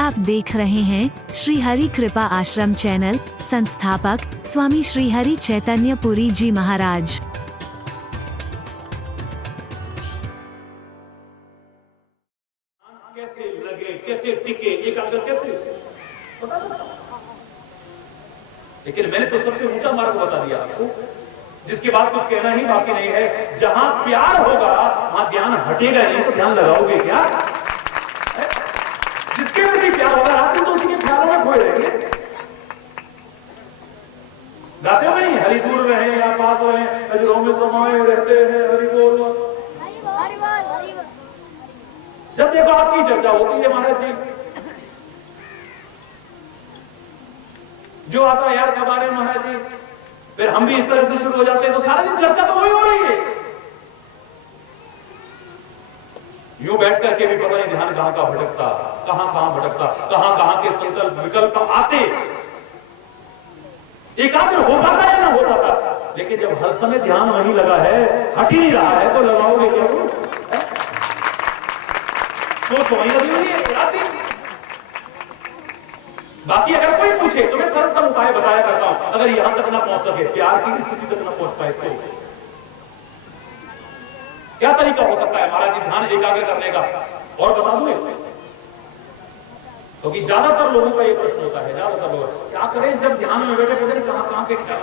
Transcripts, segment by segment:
आप देख रहे हैं श्री हरि कृपा आश्रम चैनल। संस्थापक स्वामी श्री हरि चैतन्य पुरी जी महाराज। कैसे लगे, कैसे टिके, एक आदर कैसे बता सकता हूं। लेकिन मैंने तो सबसे ऊंचा मार्ग बता दिया आपको, जिसके बाद कुछ कहना ही बाकी नहीं है। जहां प्यार होगा वहां ध्यान हटेगा नहीं, तो ध्यान लगाओगे क्या? जिसके प्रति प्यार होगा रात दिन तो उसी के प्यारों में खोए रहेंगे। गाते हो नहीं, हरि दूर रहे या पास रहे, हजरों में समाये रहते हैं, हरि बोल। जब देखो आपकी चर्चा होती है महाराज जी, जो आता है यार कब आ रहे महाराज जी, फिर हम भी इस तरह से शुरू हो जाते हैं, तो सारा दिन चर्चा तो वही हो रही है। यूं बैठ करके भी पता नहीं ध्यान कहां का भटकता, कहां भटकता, कहां के संकल्प विकल्प आते, एकाग्र हो पाता या ना हो पाता। लेकिन जब हर समय ध्यान वहीं लगा है, हट ही नहीं रहा है, तो लगाओगे क्या? सोच वहीं लगी हुई है रात दिन। बाकी अगर कोई पूछे तो मैं सरलतम उपाय बताया करता हूं, अगर यहां तक ना पहुंच सके, प्यार की स्थिति तक ना पहुंच पाए, तो क्या तरीका हो सकता है महाराज जी ध्यान एकाग्र करने का? और बता दूं, क्योंकि ज्यादातर लोगों का ये प्रश्न होता है, ज्यादातर लोग क्या करें जब ध्यान में बैठे पता नहीं कहां के क्या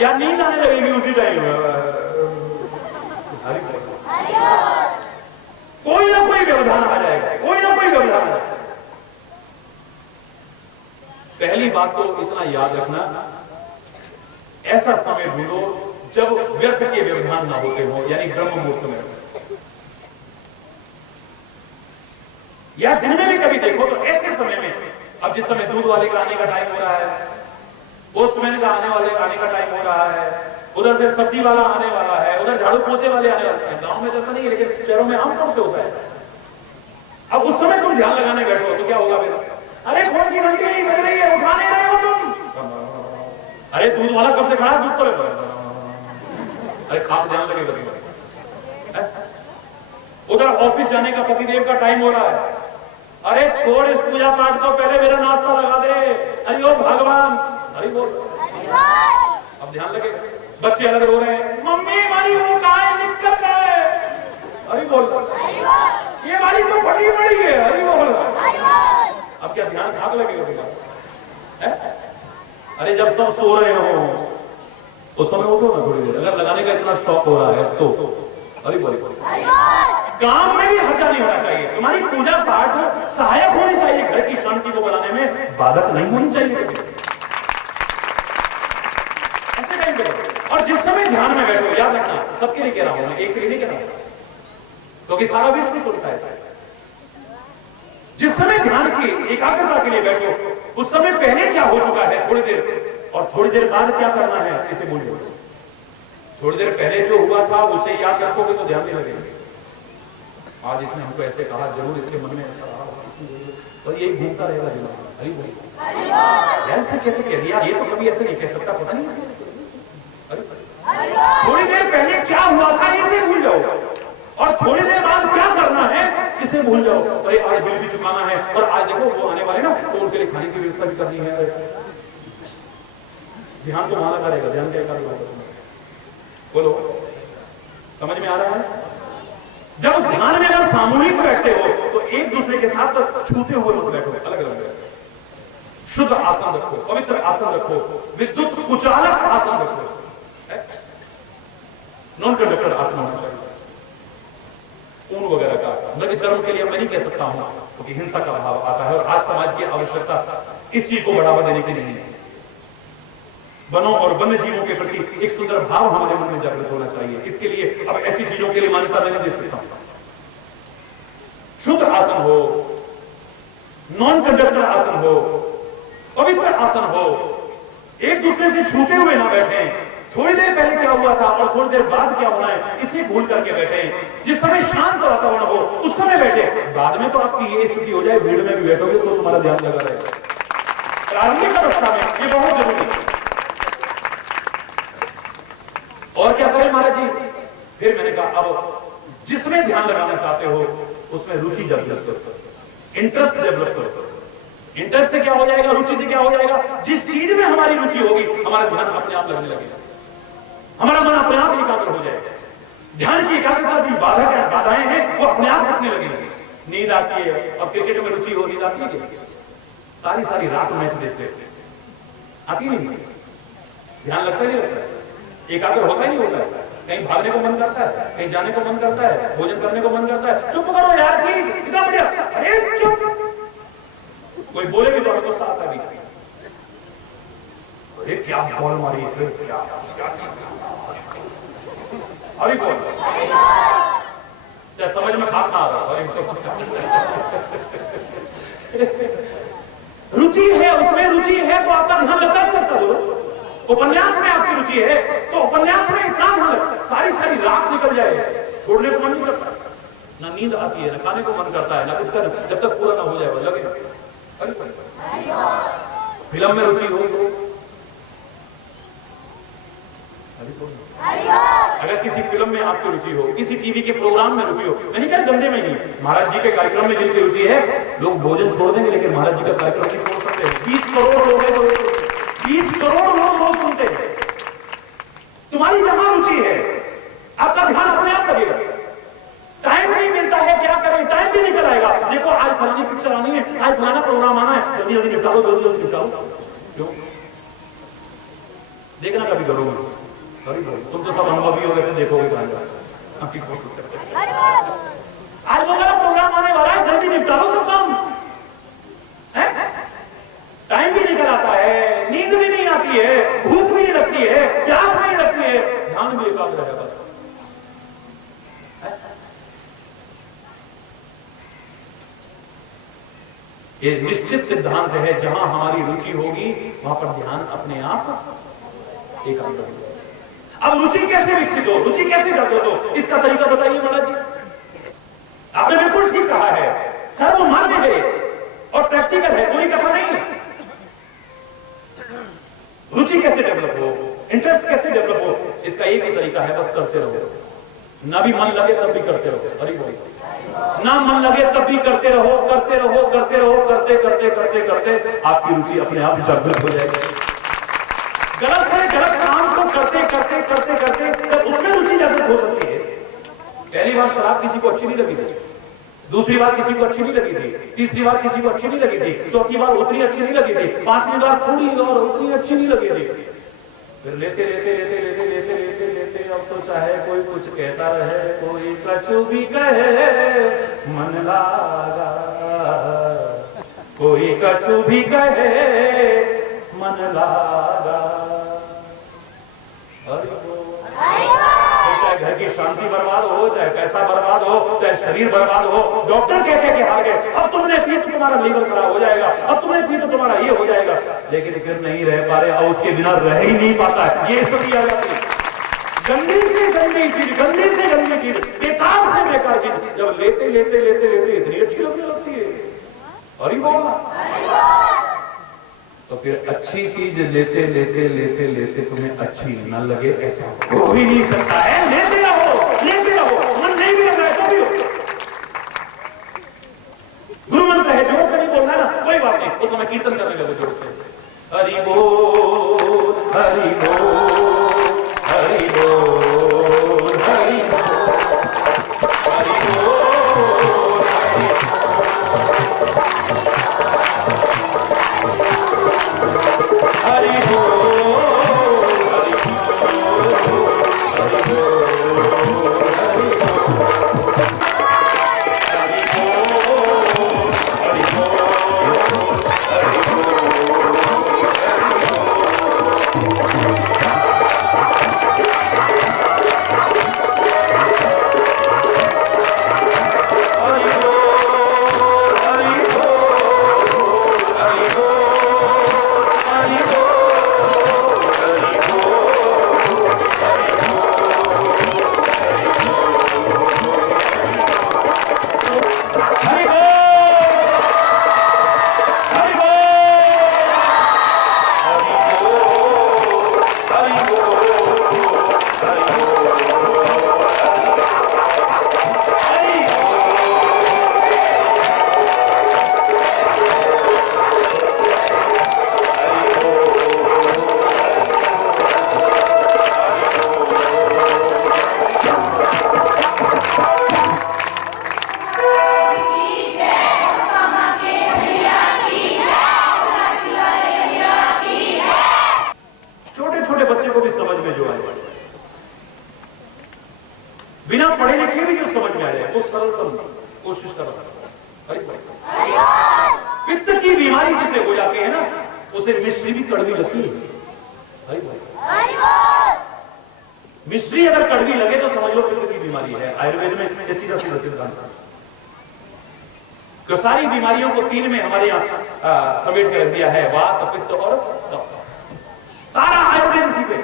या नींद आने लगेगी उसी टाइम। कोई ना कोई व्यवधान आ जाएगा, कोई ना कोई व्यवधान आ जाएगा। पहली बात तो इतना याद रखना, ऐसा समय ढूंढो जब व्यर्थ के व्यवधान ना होते हो, यानी ब्रह्म मुहूर्त में, या दिन में भी कभी देखो तो ऐसे समय में, अब जिस समय दूध वाले का आने का टाइम हो रहा है, पोस्टमैन का आने का टाइम हो रहा है, उधर से सब्जी वाला आने वाला है, उधर झाड़ू पोछे वाले आने वाले हैं। गांव में जैसा नहीं है, लेकिन शहरों में आमतौर से होता है। अब उस समय तुम ध्यान लगाने बैठो तो क्या होगा फिर? अरे फोन की घंटी नहीं बज रही है, उठा नहीं रहे हो तुम। अरे दूध वाला कब से खड़ा, दूध तो ले, अरे खास ध्यान लगेगा। उधर ऑफिस जाने का पतिदेव का टाइम हो रहा है, अरे छोड़ इस पूजा पाठ को, पहले मेरा नाश्ता लगा दे, अरे ओ भगवान, अरे बोल, अब ध्यान लगेगा। बच्चे अलग रो रहे हैं, मम्मी हमारी वो कहां निकल है, अरे बोल, ये वाली तो फटी पड़ी है, अरे बोल। अब क्या ध्यान खाक लगेगा बेटा? अरे जब सब सो रहे हो उस समय उठो ना थोड़ी देर, अगर लगाने का इतना शौक हो रहा है तो। अरे बोले, काम में भी हर्जा नहीं होना चाहिए, तुम्हारी पूजा पाठ सहायक होनी चाहिए, घर की शांति को बनाने में बाधक नहीं होनी चाहिए। ऐसे टाइम पे, और जिस समय ध्यान में बैठो, याद रखना, सबके लिए कह रहा हूं मैं, एक के लिए नहीं कह रहा हूं, क्योंकि सारा विश्व सुनता है। जिस समय ध्यान की एकाग्रता के लिए बैठो, उस समय पहले क्या हो चुका है थोड़ी देर, और थोड़ी देर बाद क्या करना है इसे भूल जाओ। थोड़ी देर पहले जो हुआ था उसे याद रखोगे तो ध्यान नहीं लगेगा। आज इसने हमको ऐसे कहा, जरूर इसके मन में ऐसा रहा, तो ये घूमता रहेगा दिमाग। अरे भाई ऐसा कैसे कह दिया, ये तो कभी ऐसे नहीं कह सकता, पता नहीं इसने। थोड़ी देर पहले क्या हुआ था इसे भूल जाओ, और थोड़ी देर बाद क्या करना है इसे भूल जाओ। अरे आज बिल भी चुकाना है, और आज देखो वो आने वाले ना, तो उनके लिए खाने की व्यवस्था भी करनी है। ध्यान तो वहां लगा रहेगा, ध्यान क्या करेगा? बोलो, समझ में आ रहा है? जब उस ध्यान में अगर सामूहिक बैठते हो तो एक दूसरे के साथ छूते हुए मत बैठो, अलग अलग शुद्ध आसन रखो, पवित्र आसन रखो, विद्युत कुचालक आसन रखो, नॉन कंडक्टर आसन होना चाहिए। ऊन वगैरह का मृग चर्म के लिए मैं नहीं कह सकता हूं, क्योंकि हिंसा का भाव आता है, और आज समाज की आवश्यकता इस चीज को बढ़ावा देने की नहीं है। वनों और वन्य जीवों के प्रति एक सुंदर भाव हमारे मन में जागृत होना चाहिए। इसके लिए अब ऐसी चीजों के लिए मान्यता नहीं दे सकता। शुद्ध आसन हो, नॉन कंडक्टर आसन हो, पवित्र आसन हो, एक दूसरे से छूते हुए ना बैठे। थोड़ी देर पहले क्या हुआ था और थोड़ी देर बाद क्या होना है इसे भूल करके बैठे। जिस समय शांत वातावरण हो उस समय बैठे। बाद में तो आपकी ये स्थिति हो जाए, भीड़ में भी बैठोगे तो तुम्हारा ध्यान लगा रहेगा। प्रारंभिक अवस्था में ये बहुत जरूरी है। और क्या करें महाराज जी? फिर मैंने कहा अब जिसमें ध्यान लगाना चाहते हो उसमें रुचि डेवलप करो, इंटरेस्ट डेवलप करो। इंटरेस्ट से क्या हो जाएगा, रुचि से क्या हो जाएगा, जिस चीज में हमारी रुचि होगी हमारा ध्यान अपने आप लगने लगेगा, हमारा मन अपने आप एकाग्र हो जाएगा। ध्यान की एकाग्रता की बाधाएं हैं वो अपने आप हटने लगेंगी। नींद आती है, अब क्रिकेट में रुचि हो, नींद आती है, सारी सारी रात मैच देखते आती नहीं, ध्यान लगता नहीं लगता, एकाग्र होता ही नहीं होता। कहीं भागने को मन करता है, कहीं जाने को मन करता है, भोजन करने को मन करता है, चुप करो यार प्लीज, इतना बढ़िया, अरे चुप, कोई बोले भी तो हमें गुस्सा आता है बीच में, अरे क्या बॉल मारी, फिर क्या अरे बोल समझ में खात ना आ रहा। रुचि है, उसमें रुचि है तो आपका ध्यान लगता है लगता बोलो। उपन्यास में आपकी रुचि है तो उपन्यास में इतना ध्यान लगता, सारी सारी रात निकल जाए, छोड़ने को मन नहीं करता, ना नींद आती है, ना खाने को मन करता है, ना कुछ कर, जब तक पूरा ना हो जाए लगे। फिल्म में रुचि हो, अगर किसी फिल्म में आपकी रुचि हो, किसी टीवी के प्रोग्राम में रुचि हो, नहीं क्या गंदे में ही, महाराज जी के कार्यक्रम में जिनकी रुचि है लोग भोजन छोड़ देंगे लेकिन महाराज जी का कार्यक्रम नहीं छोड़ सकते। 20 करोड़ लोग 20 करोड़ लोग रोज सुनते हैं। तुम्हारी जहां रुचि है आपका ध्यान अपने आप लगेगा। टाइम नहीं मिलता है, क्या करें, टाइम भी निकल आएगा। देखो आज फलानी पिक्चर आनी है, आज फलाना प्रोग्राम आना है, जल्दी जल्दी निपटाओ, जल्दी जल्दी निपटाओ। क्यों देखना कभी करोगे, तुम तो सब अनुभवी हो, वैसे देखोगे आज वो वाला प्रोग्राम आने वाला है, जल्दी निपटाओ सब काम। टाइम भी निकल आता है, नींद भी नहीं आती है, भूख भी नहीं लगती है, प्यास भी नहीं लगती है, ध्यान भी एकाग्र है। ये निश्चित सिद्धांत है, जहां हमारी रुचि होगी वहां पर ध्यान अपने आप एकाग्र होगा। अब रुचि कैसे विकसित हो, रुचि कैसे जागृत हो, इसका तरीका बताइए महाराज जी। आपने बिल्कुल ठीक कहा है, सर्वमान्य है और प्रैक्टिकल है, कोई कथा नहीं है। रुचि कैसे डेवलप हो, इंटरेस्ट कैसे डेवलप हो, इसका एक ही तरीका है, बस करते रहो। ना भी मन लगे तब भी करते रहो, अरे भाई ना मन लगे तब भी करते रहो, करते रहो, करते रहो, करते करते करते करते आपकी रुचि अपने आप जागृत हो जाएगी। गलत से गलत काम को करते करते करते करते जब उसमें रुचि जागृत हो सकती है। पहली बार शराब किसी को अच्छी नहीं लगी थी, दूसरी बार किसी को अच्छी नहीं लगी थी, तीसरी बार किसी को अच्छी नहीं लगी थी, चौथी बार उतनी अच्छी नहीं लगी थी, पांचवी बार थोड़ी और उतनी अच्छी नहीं लगी थी। फिर लेते लेते लेते लेते लेते लेते लेते अब तो चाहे कोई कुछ कहता रहे, कोई कछु भी कहे मन लागा, कोई कछु भी कहे मन लागा। चाहे घर की शांति बर्बाद हो, चाहे पैसा बर्बाद हो, चाहे शरीर बर्बाद हो, डॉक्टर कहते कि हार गए, अब तुमने पी तो तुम्हारा लीवर खराब हो जाएगा, अब तुमने पी तो तुम्हारा ये हो जाएगा, लेकिन फिर नहीं रह पा रहे और उसके बिना रह ही नहीं पाता है। ये स्थिति आ जाती है। गंदी से गंदी चीज, गंदी से गंदी चीज, बेकार से बेकार चीज जब लेते लेते लेते लेते इतनी अच्छी लगने लगती है, अरे बोला तो फिर अच्छी चीज लेते लेते लेते लेते तुम्हें अच्छी न लगे ऐसा हो ही नहीं सकता है। लेते रहो, मन नहीं भी लगा है तो भी हो। गुरु मंत्र है, जोर से नहीं बोलना ना, कोई बात नहीं, उस समय कीर्तन करने लगे जोर से, हरि बोल हरि बोल हरि बोल हरि बोल हरि बोल। हरि बोल हरि बोल हरि बोल सरलतम कोशिश कर रहा है। पित्त की बीमारी जिसे हो जाती है ना, उसे मिश्री भी कड़वी लगती है। मिश्री अगर कड़वी लगे तो समझ लो पित्त की बीमारी है। आयुर्वेद में ये सीधा सीधा सिद्धांत। तो सारी बीमारियों को 3 में हमारे यहाँ समेट के रख दिया है, वात, पित्त और कफ। सारा आयुर्वेद इसी पे,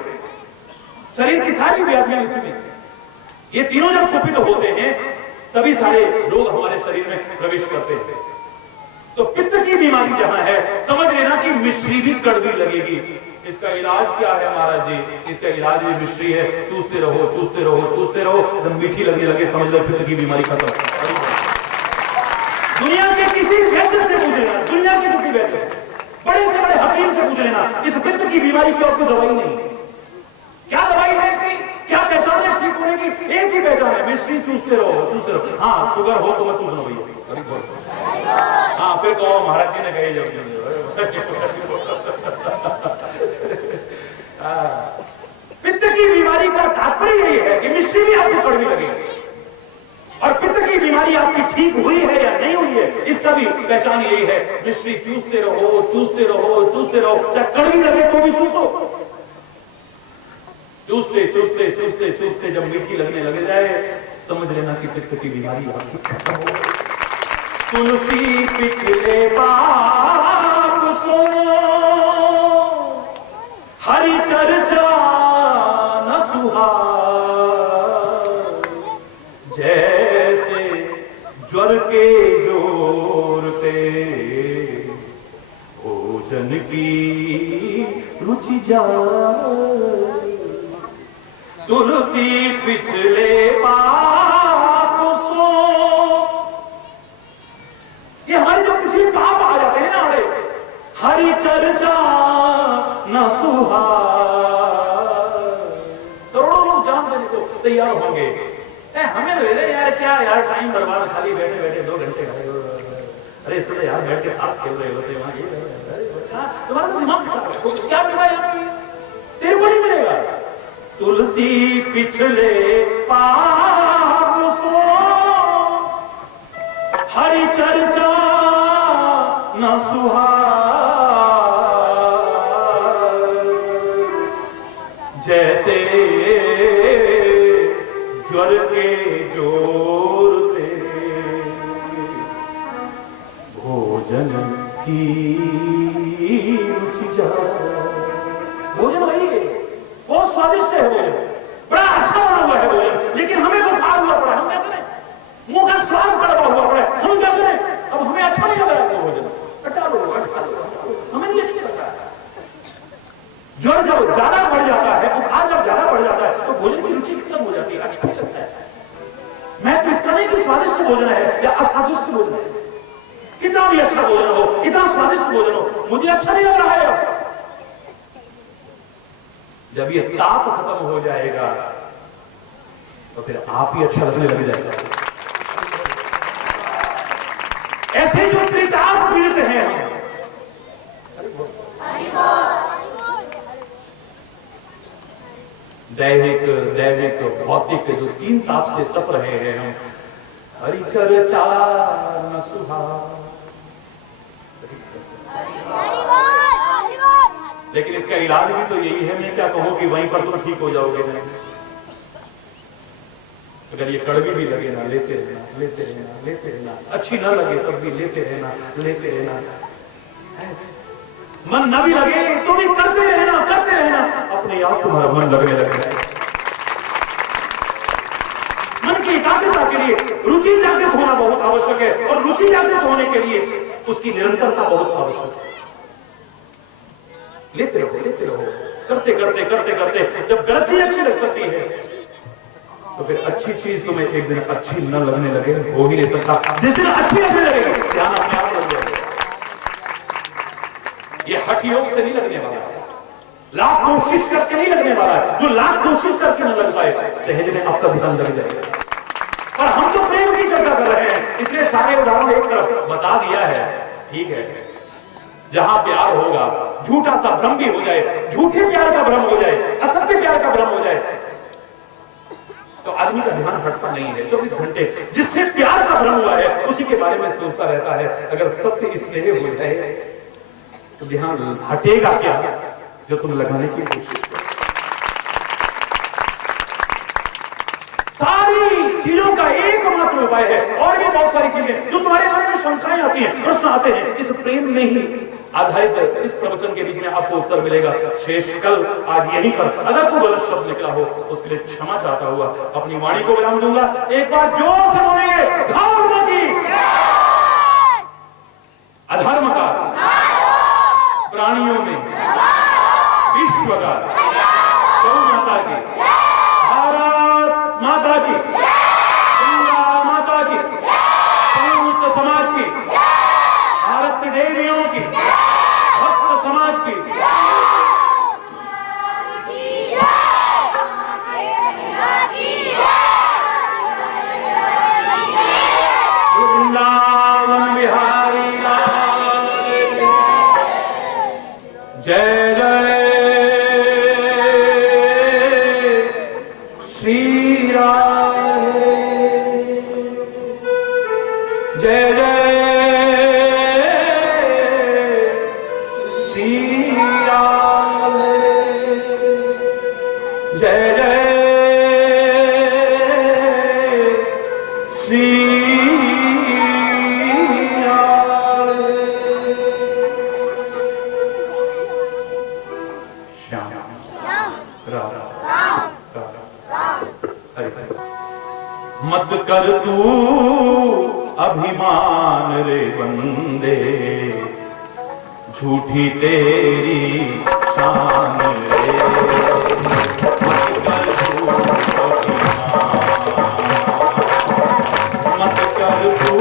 शरीर की सारी व्याधियां इसी में। ये तीनों जब कुपित होते हैं तभी सारे रोग हमारे शरीर में प्रवेश करते हैं। तो पित्त की बीमारी जहां है, समझ लेना कि मिश्री भी कड़वी लगेगी। इसका इलाज क्या है महाराज जी? इसका इलाज भी मिश्री है। चूसते रहो, चूसते रहो, चूसते रहो, जब मीठी लगने लगे समझ लो पित्त की बीमारी खत्म। दुनिया के किसी वैद्य से पूछ लेना, दुनिया के किसी वैद्य से, बड़े से बड़े हकीम से पूछ लेना, इस पित्त की बीमारी की आपको दवाई नहीं। क्या दवाई है इसकी? क्या पहचान है ठीक होने की? एक ही पहचान है, मिश्री चूसते रहो, चूसते रहो। हाँ, शुगर हो तो मत चूसना भैया। हाँ, फिर कहो महाराज जी ने कहे जब पित्त की बीमारी का तात्पर्य यही है कि मिश्री भी आपको कड़वी लगेगी। और पित्त की बीमारी आपकी ठीक हुई है या नहीं हुई है, इसका भी पहचान यही है। मिश्री चूसते रहो, चूसते रहो, चूसते रहो, चाहे कड़वी लगे तो भी चूसो। चूसते चूसते चूसते चूसते जब मीठी लगने लगे जाए, समझ लेना कि पित्त की बीमारी आपकी खत्म हो। तुलसी पिछले बाप सुनो, हरि चर्चा न सुहाए। जैसे ज्वर के जोर पे भोजन की रुचि जाए। तुलसी पिछले पाप सो, ये हमारे जो पिछले पाप आ जाते हैं ना, हरि चर्चा न सुहाए। करोड़ों लोग जान देने को तैयार होंगे, हमें ले रहे यार, क्या यार टाइम बर्बाद, खाली बैठे बैठे 2 घंटे। अरे इसलिए यार बैठ के ताश खेल रहे होते वहां, तुम्हारा तो दिमाग खराब, क्या मिला यार? तेरे को नहीं मिलेगा। तुलसी पिछले पाप सो, हरि चर्चा न सुहाए। जैसे ज्वर के जोर पे भोजन की रुचि जाए। भोजन वही है, बहुत स्वादिष्ट है भोजन, बड़ा अच्छा बना हुआ है भोजन, लेकिन हमें बुखार हुआ पड़ा, हम क्या करें? मुंह का स्वाद कड़वा हुआ पड़ा, हम क्या करें? अब हमें अच्छा नहीं लग रहा है भोजन, हटा लो, हमें नहीं अच्छा लग रहा है। ज्वर जब ज्यादा बढ़ जाता है, बुखार जब ज्यादा बढ़ जाता है, तो भोजन की रुचि खत्म हो जाती है, अच्छा नहीं लगता है। मैं तो इसका नहीं कि स्वादिष्ट भोजन है या अस्वादिष्ट भोजन है, कितना भी अच्छा भोजन हो, कितना स्वादिष्ट भोजन हो, मुझे अच्छा नहीं लग रहा है। जब ये ताप खत्म हो जाएगा तो फिर आप ही अच्छा लगने लग जाएगा। ऐसे जो त्रिताप पीड़ित हैं हम, दैविक भौतिक जो 3 ताप से तप रहे हैं हम, हरि चर्चा न सुहाए। लेकिन इसका इलाज भी तो यही है, मैं क्या कहूं कि वहीं पर तुम ठीक हो जाओगे नहीं। अगर ये कड़वी भी लगे ना, लेते रहना, लेते रहना, लेते रहना, अच्छी ना लगे तब भी लेते रहना, लेते रहना, मन ना भी लगे तो भी करते रहना, करते रहना, अपने आप तुम्हारा मन लगने लगेगा। मन की एकाग्रता के लिए रुचि जागृत होना बहुत आवश्यक है, और रुचि जागृत होने के लिए उसकी निरंतरता बहुत आवश्यक है। लेते रहो, लेते रहो, करते करते करते करते जब गलत चीज अच्छी लग सकती है तो फिर अच्छी चीज तुम्हें एक दिन अच्छी न लगने लगे, हो ही नहीं सकता। जिस दिन अच्छी लगने लगेगी, ध्यान अपने आप लग जाएगा। ये हठ योग से नहीं लगने वाला, लाख कोशिश करके नहीं लगने वाला है। जो लाख कोशिश करके न लग पाए, सहज में आपका ध्यान लग जाएगा। और हम तो प्रेम की चर्चा कर रहे हैं, इसलिए सारे उदाहरण एक तरफ बता दिया है, ठीक है। जहां प्यार होगा, झूठा सा भ्रम भी हो जाए, झूठे प्यार का भ्रम हो जाए, असत्य प्यार का भ्रम हो जाए, तो आदमी का ध्यान हटता नहीं है 24 घंटे। जिससे प्यार का भ्रम हुआ है उसी के बारे में सोचता रहता है। अगर सत्य स्नेह हो जाए तो ध्यान हटेगा क्या जो तुम लगाने की कोशिश करो। सारी चीजों का एकमात्र उपाय है, और भी बहुत सारी चीजें जो तुम्हारे मन में शंकाएं आती हैं, प्रश्न आते हैं, इस प्रेम में ही आधारित इस प्रवचन के बीच में आपको उत्तर मिलेगा। शेष कल आज यहीं पर अगर कोई गलत शब्द निकला हो उसके लिए क्षमा चाहता हुआ अपनी वाणी को विराम दूंगा। एक बार जोर से बोलेंगे, धर्म की, अधर्म का, प्राणियों में विश्व का, गौ माता की, भारत माता की, गंगा माता की, संयुक्त समाज की, भारत की देवियों की, भक्त समाज की, वृंदावन बिहारी लाल की जय जय श्री राम, जय जय श्री राम, जय जय श्री राम। श्याम राम हरि मत कर तू अभिमान रे बंदे, झूठी तेरी शान रे। मत कर तू अभिमान, मत कर तू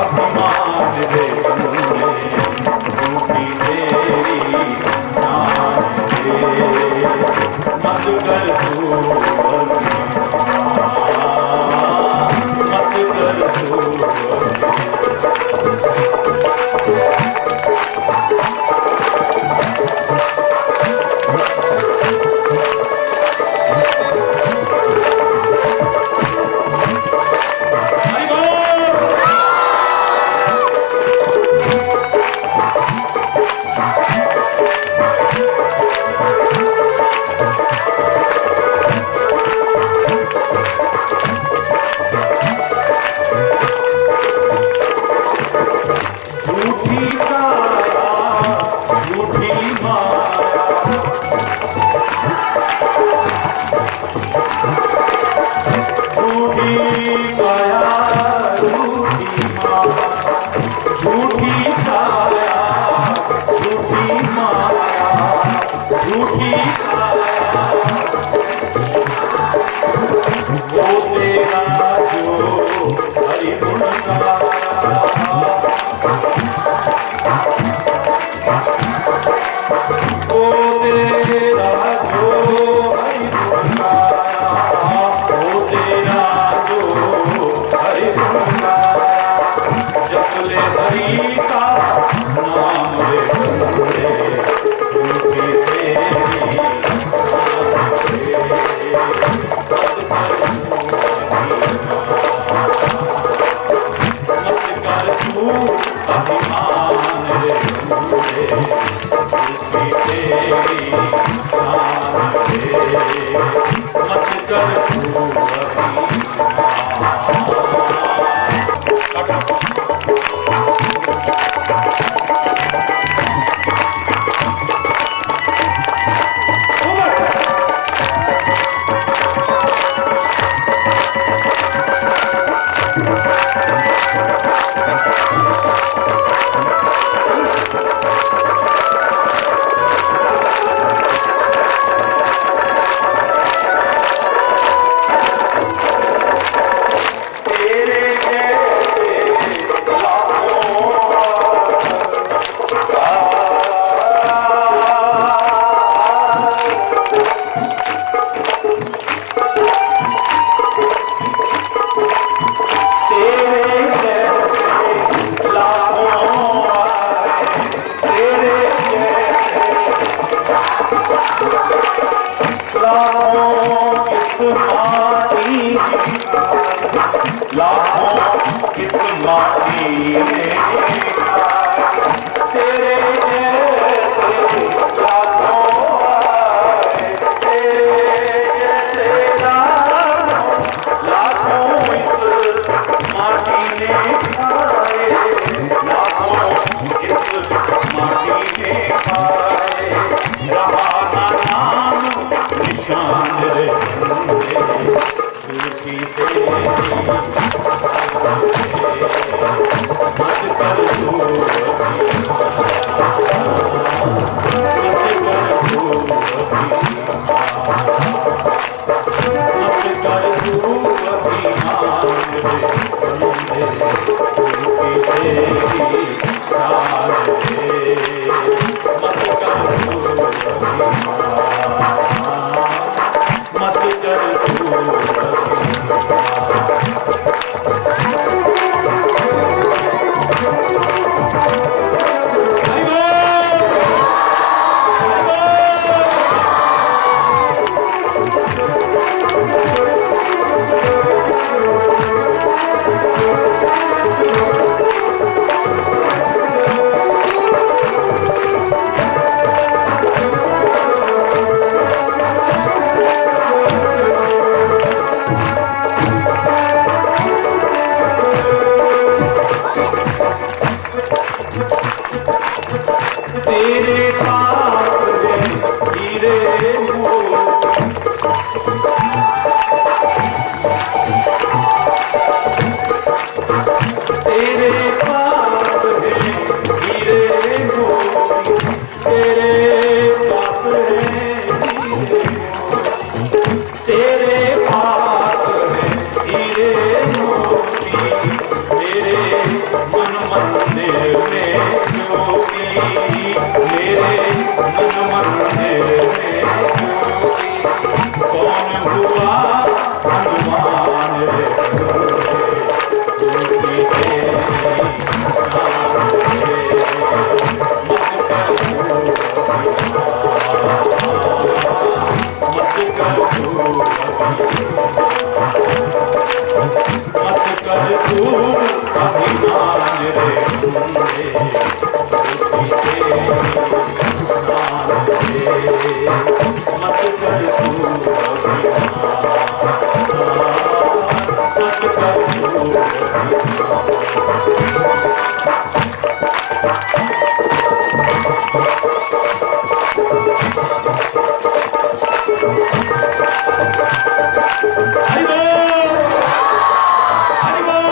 अभिमान रे बंदे, झूठी तेरी शान रे। मत कर तू इस माटी में खाए। तेरे जैसे लाखों आए, तेरे जैसे लाखों इस माटी में खाए, लाखों इस माटी में खाए। रहा ना नाम निशान रे दिल की तेरी मत कर तू तेरे पास है हीरे मोती, तेरे पास है हीरे मोती, तेरे पास है हीरे मोती, तेरे पास है हीरे मोती, तेरे मन मंदिर में ज्योति, मेरे मन मंदिर में ज्योति। कौन हुआ हनुमान रे ज्योति तेरी नाम रे, मत कर तू मत कर तू मत कर तू अभिमान रे ज्योति तेरी नाम रे, मत कर तू मत कर हरि बोल, हरि बोल।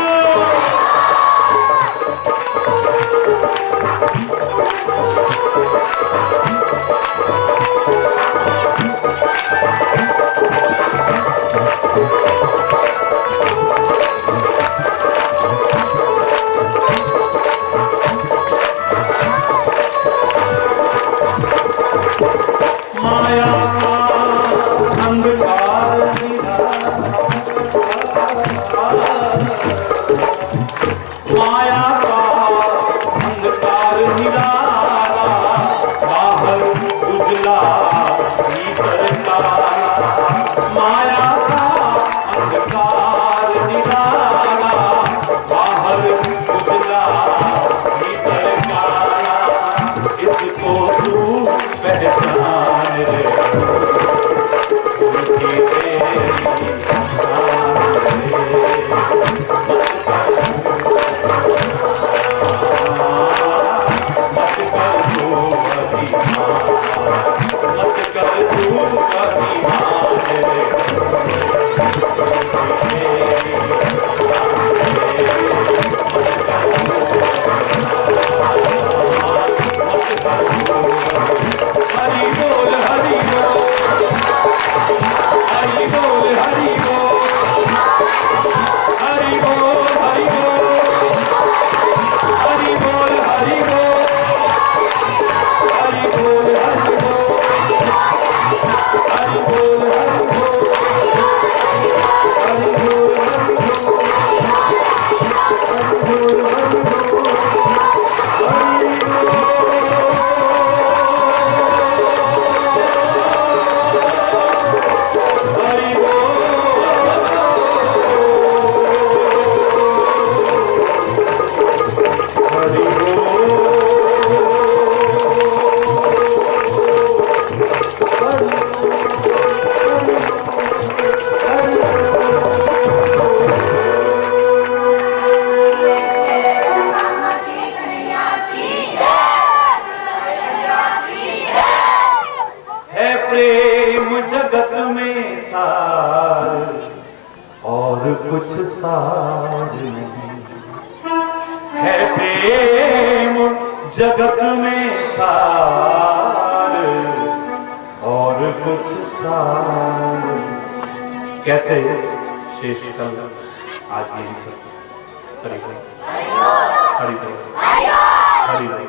जगत में सार और कुछ सार। कैसे शेष कल आज यही करते। हरि बोल, हरि बोल, हरि बोल।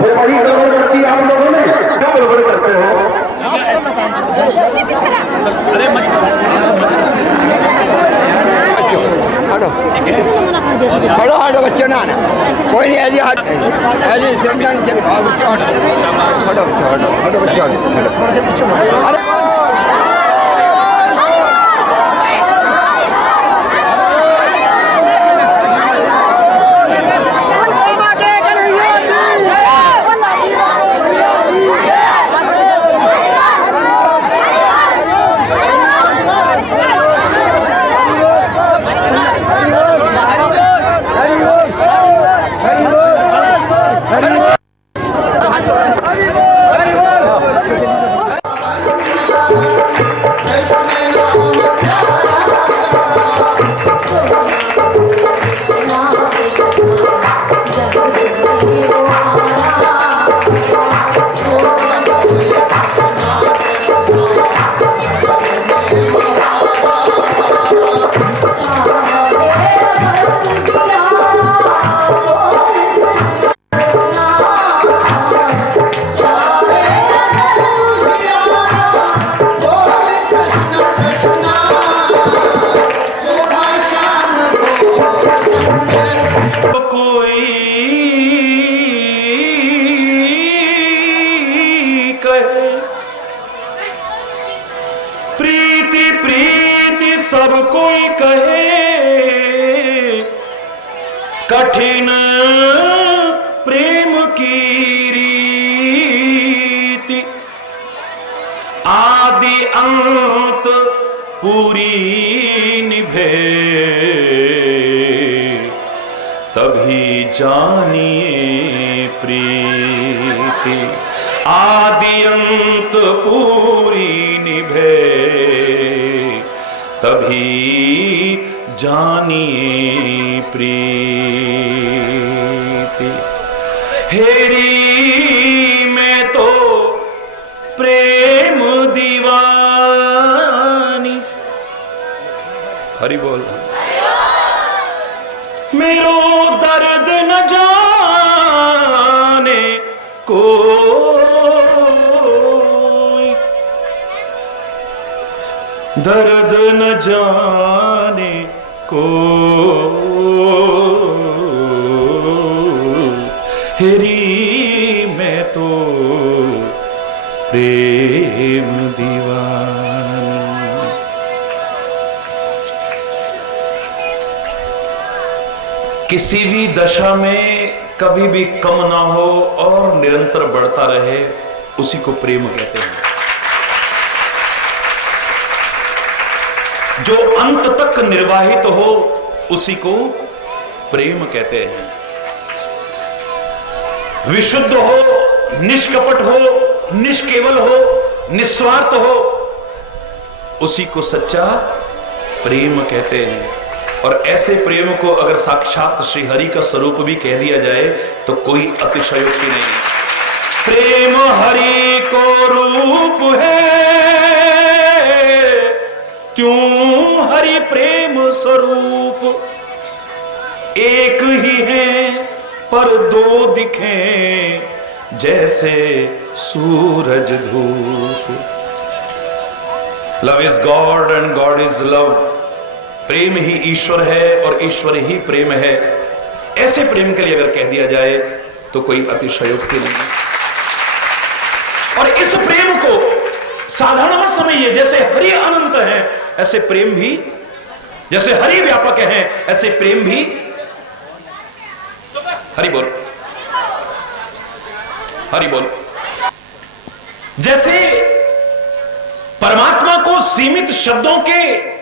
फिर वही गड़बड़ करती है आप लोगों ने, क्यों गड़बड़ करते हो? हटो हटो बच्चे ना कोई नहीं ऐसी ऐसी हटो हटो हटो बच्चे अरे प्रीति प्रीति सब कोई कहे, कठिन प्रेम की रीति, आदि अंत पूरी निभे, तभी जानिए प्रीति। आदि अंत पूरी निभे, कभी जानिए प्रीति। हेरी मैं तो प्रेम दीवानी। हरि बोल। मेरो दर्द न जाने कोई, दर्द न जाने कोई, हेरी मैं तो प्रेम दीवानी। किसी भी दशा में कभी भी कम ना हो और निरंतर बढ़ता रहे, उसी को प्रेम कहते हैं। जो अंत तक निर्वाहित हो, उसी को प्रेम कहते हैं। विशुद्ध हो, निष्कपट हो, निष्केवल हो, निस्वार्थ हो, उसी को सच्चा प्रेम कहते हैं। और ऐसे प्रेम को अगर साक्षात श्री हरि का स्वरूप भी कह दिया जाए तो कोई अतिशयोक्ति नहीं। प्रेम हरि को रूप है, क्यों हरि प्रेम स्वरूप। एक ही है पर दो दिखें, जैसे सूरज धूप। Love is God and God is love. प्रेम ही ईश्वर है और ईश्वर ही प्रेम है। ऐसे प्रेम के लिए अगर कह दिया जाए तो कोई अतिशयोक्ति नहीं। और इस प्रेम को साधारण मत समझिए। जैसे हरि अनंत है, ऐसे प्रेम भी, जैसे हरि व्यापक है, ऐसे प्रेम भी। हरि बोल, हरि बोल। जैसे परमात्मा को सीमित शब्दों के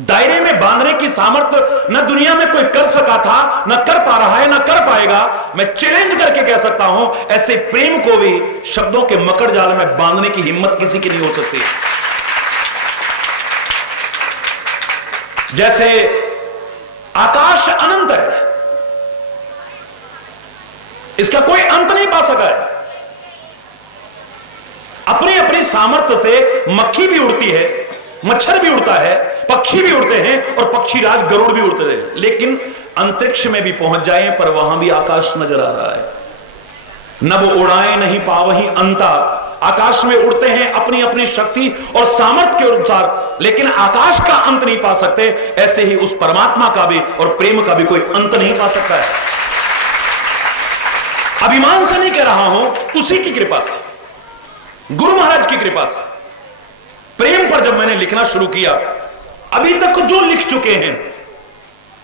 दायरे में बांधने की सामर्थ्य न दुनिया में कोई कर सका था, न कर पा रहा है, न कर पाएगा, मैं चैलेंज करके कह सकता हूं, ऐसे प्रेम को भी शब्दों के मकड़ जाल में बांधने की हिम्मत किसी की नहीं हो सकती। जैसे आकाश अनंत है, इसका कोई अंत नहीं पा सका है। अपनी अपनी सामर्थ्य से मक्खी भी उड़ती है, मच्छर भी उड़ता है, पक्षी भी उड़ते हैं और पक्षी राज गरुड़ भी उड़ते हैं, लेकिन अंतरिक्ष में भी पहुंच जाएं पर वहां भी आकाश नजर आ रहा है। नभ उड़ाए नहीं पावहीं अंता। आकाश में उड़ते हैं अपनी अपनी शक्ति और सामर्थ्य के अनुसार, लेकिन आकाश का अंत नहीं पा सकते। ऐसे ही उस परमात्मा का भी और प्रेम का भी कोई अंत नहीं पा सकता है। अभिमान से नहीं कह रहा हूं, उसी की कृपा से, गुरु महाराज की कृपा से। प्रेम पर जब मैंने लिखना शुरू किया, अभी तक जो लिख चुके हैं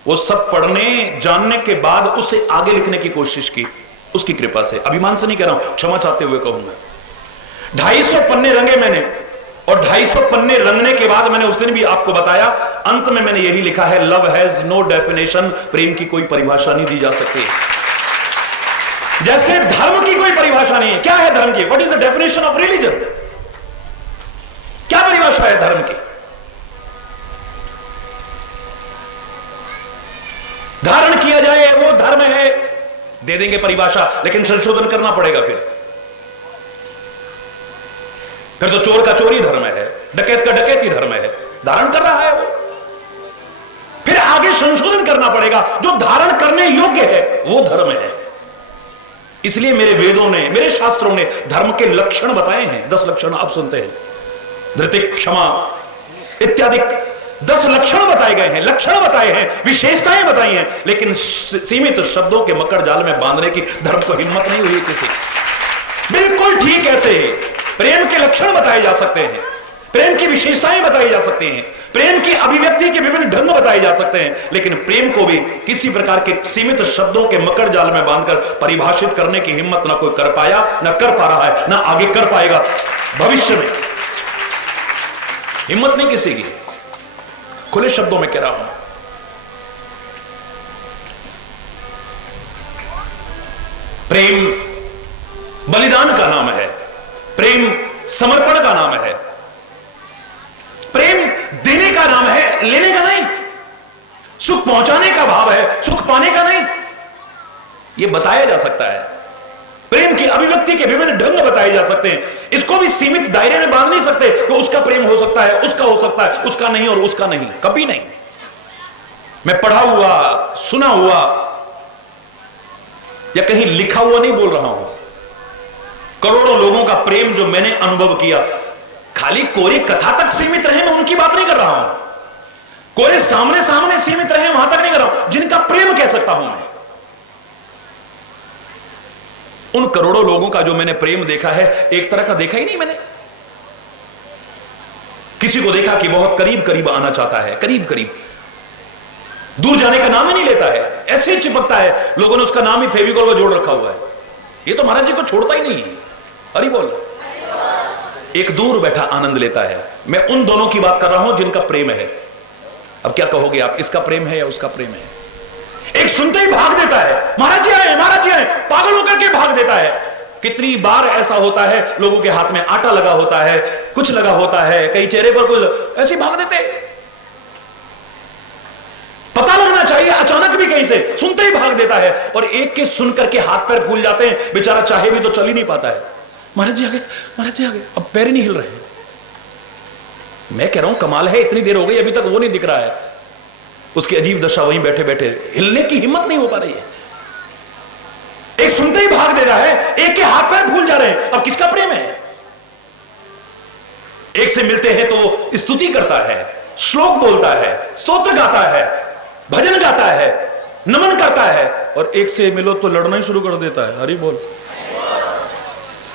वो सब पढ़ने जानने के बाद उसे आगे लिखने की कोशिश की, उसकी कृपा से। अभिमान से नहीं कह रहा हूं, क्षमा चाहते हुए कहूंगा। 250 पन्ने रंगे मैंने, और 250 पन्ने रंगने के बाद मैंने उस दिन भी आपको बताया, अंत में मैंने यही लिखा है, लव हैज नो डेफिनेशन। प्रेम की कोई परिभाषा नहीं दी जा सकती। जैसे धर्म की कोई परिभाषा नहीं है। क्या है धर्म की? What is the definition of religion? क्या परिभाषा है धर्म की? धारण किया जाए वो धर्म है, दे देंगे परिभाषा, लेकिन संशोधन करना पड़ेगा। फिर तो चोर का चोरी धर्म है, डकैत का डकैती धर्म है, धारण कर रहा है वो। फिर आगे संशोधन करना पड़ेगा, जो धारण करने योग्य है वो धर्म है। इसलिए मेरे वेदों ने, मेरे शास्त्रों ने धर्म के लक्षण बताए हैं। 10 लक्षण आप सुनते हैं, धृति, क्षमा इत्यादि 10 लक्षण बताए गए हैं, लक्षण बताए हैं, विशेषताएं बताई हैं, लेकिन सीमित शब्दों के मकड़ जाल में बांधने की धर्म को हिम्मत नहीं हुई किसी। बिल्कुल ठीक ऐसे ही प्रेम के लक्षण बताए जा सकते हैं, प्रेम की विशेषताएं बताई जा सकती हैं, प्रेम की अभिव्यक्ति के विभिन्न ढंग बताए जा सकते हैं, लेकिन प्रेम को भी किसी प्रकार के सीमित शब्दों के मकड़ जाल में बांधकर परिभाषित करने की हिम्मत ना कोई कर पाया, ना कर पा रहा है, ना आगे कर पाएगा भविष्य में। हिम्मत नहीं किसी की। खुले शब्दों में कह रहा हूं, प्रेम बलिदान का नाम है, प्रेम समर्पण का नाम है, प्रेम देने का नाम है, है लेने का नहीं, सुख पहुंचाने का भाव है, सुख पाने का नहीं। यह बताया जा सकता है, प्रेम की अभिव्यक्ति के विभिन्न ढंग बताए जा सकते हैं। इसको भी सीमित दायरे में बांध नहीं सकते तो उसका प्रेम हो सकता है, उसका हो सकता है, उसका नहीं और उसका नहीं, कभी नहीं। मैं पढ़ा हुआ, सुना हुआ या कहीं लिखा हुआ नहीं बोल रहा हूं। करोड़ों लोगों का प्रेम जो मैंने अनुभव किया, खाली कोरी कथा तक सीमित रहे, मैं उनकी बात नहीं कर रहा हूं। कोरे सामने सामने सीमित रहे, वहां तक नहीं कर रहा हूं, जिनका प्रेम कह सकता हूं मैं। उन करोड़ों लोगों का जो मैंने प्रेम देखा है, एक तरह का देखा ही नहीं मैंने। किसी को देखा कि बहुत करीब करीब आना चाहता है, करीब करीब, दूर जाने का नाम ही नहीं लेता है, ऐसे ही चिपकता है। लोगों ने उसका नाम ही फेविकॉल में जोड़ रखा हुआ है। ये तो महाराज जी को छोड़ता ही नहीं। अरे बोल, एक दूर बैठा आनंद लेता है। मैं उन दोनों की बात कर रहा हूं जिनका प्रेम है। अब क्या कहोगे आप, इसका प्रेम है या उसका प्रेम है? एक सुनते ही भाग देता है, महाराज जी आए, महाराज जी आए, पागल होकर के भाग देता है। कितनी बार ऐसा होता है, लोगों के हाथ में आटा लगा होता है, कुछ लगा होता है, कई चेहरे पर कुछ, ऐसे भाग देते। पता लगना चाहिए, अचानक भी कहीं से सुनते ही भाग देता है। और एक के सुन करके हाथ पैर फूल जाते हैं, बेचारा चाहे भी तो चल ही नहीं पाता है। महाराज जी आ गए, महाराज जी आ गए, अब पैर ही नहीं हिल रहे। मैं कह रहा हूं कमाल है, इतनी देर हो गई अभी तक वो नहीं दिख रहा है। उसकी अजीब दशा, वहीं बैठे बैठे हिलने की हिम्मत नहीं हो पा रही है। एक सुनते ही भाग दे रहा है, एक के हाथ पैर फूल जा रहे हैं। अब किसका प्रेम है? एक से मिलते हैं तो स्तुति करता है, श्लोक बोलता है, स्तोत्र गाता है, भजन गाता है, नमन करता है। और एक से मिलो तो लड़ना ही शुरू कर देता है। हरि बोल,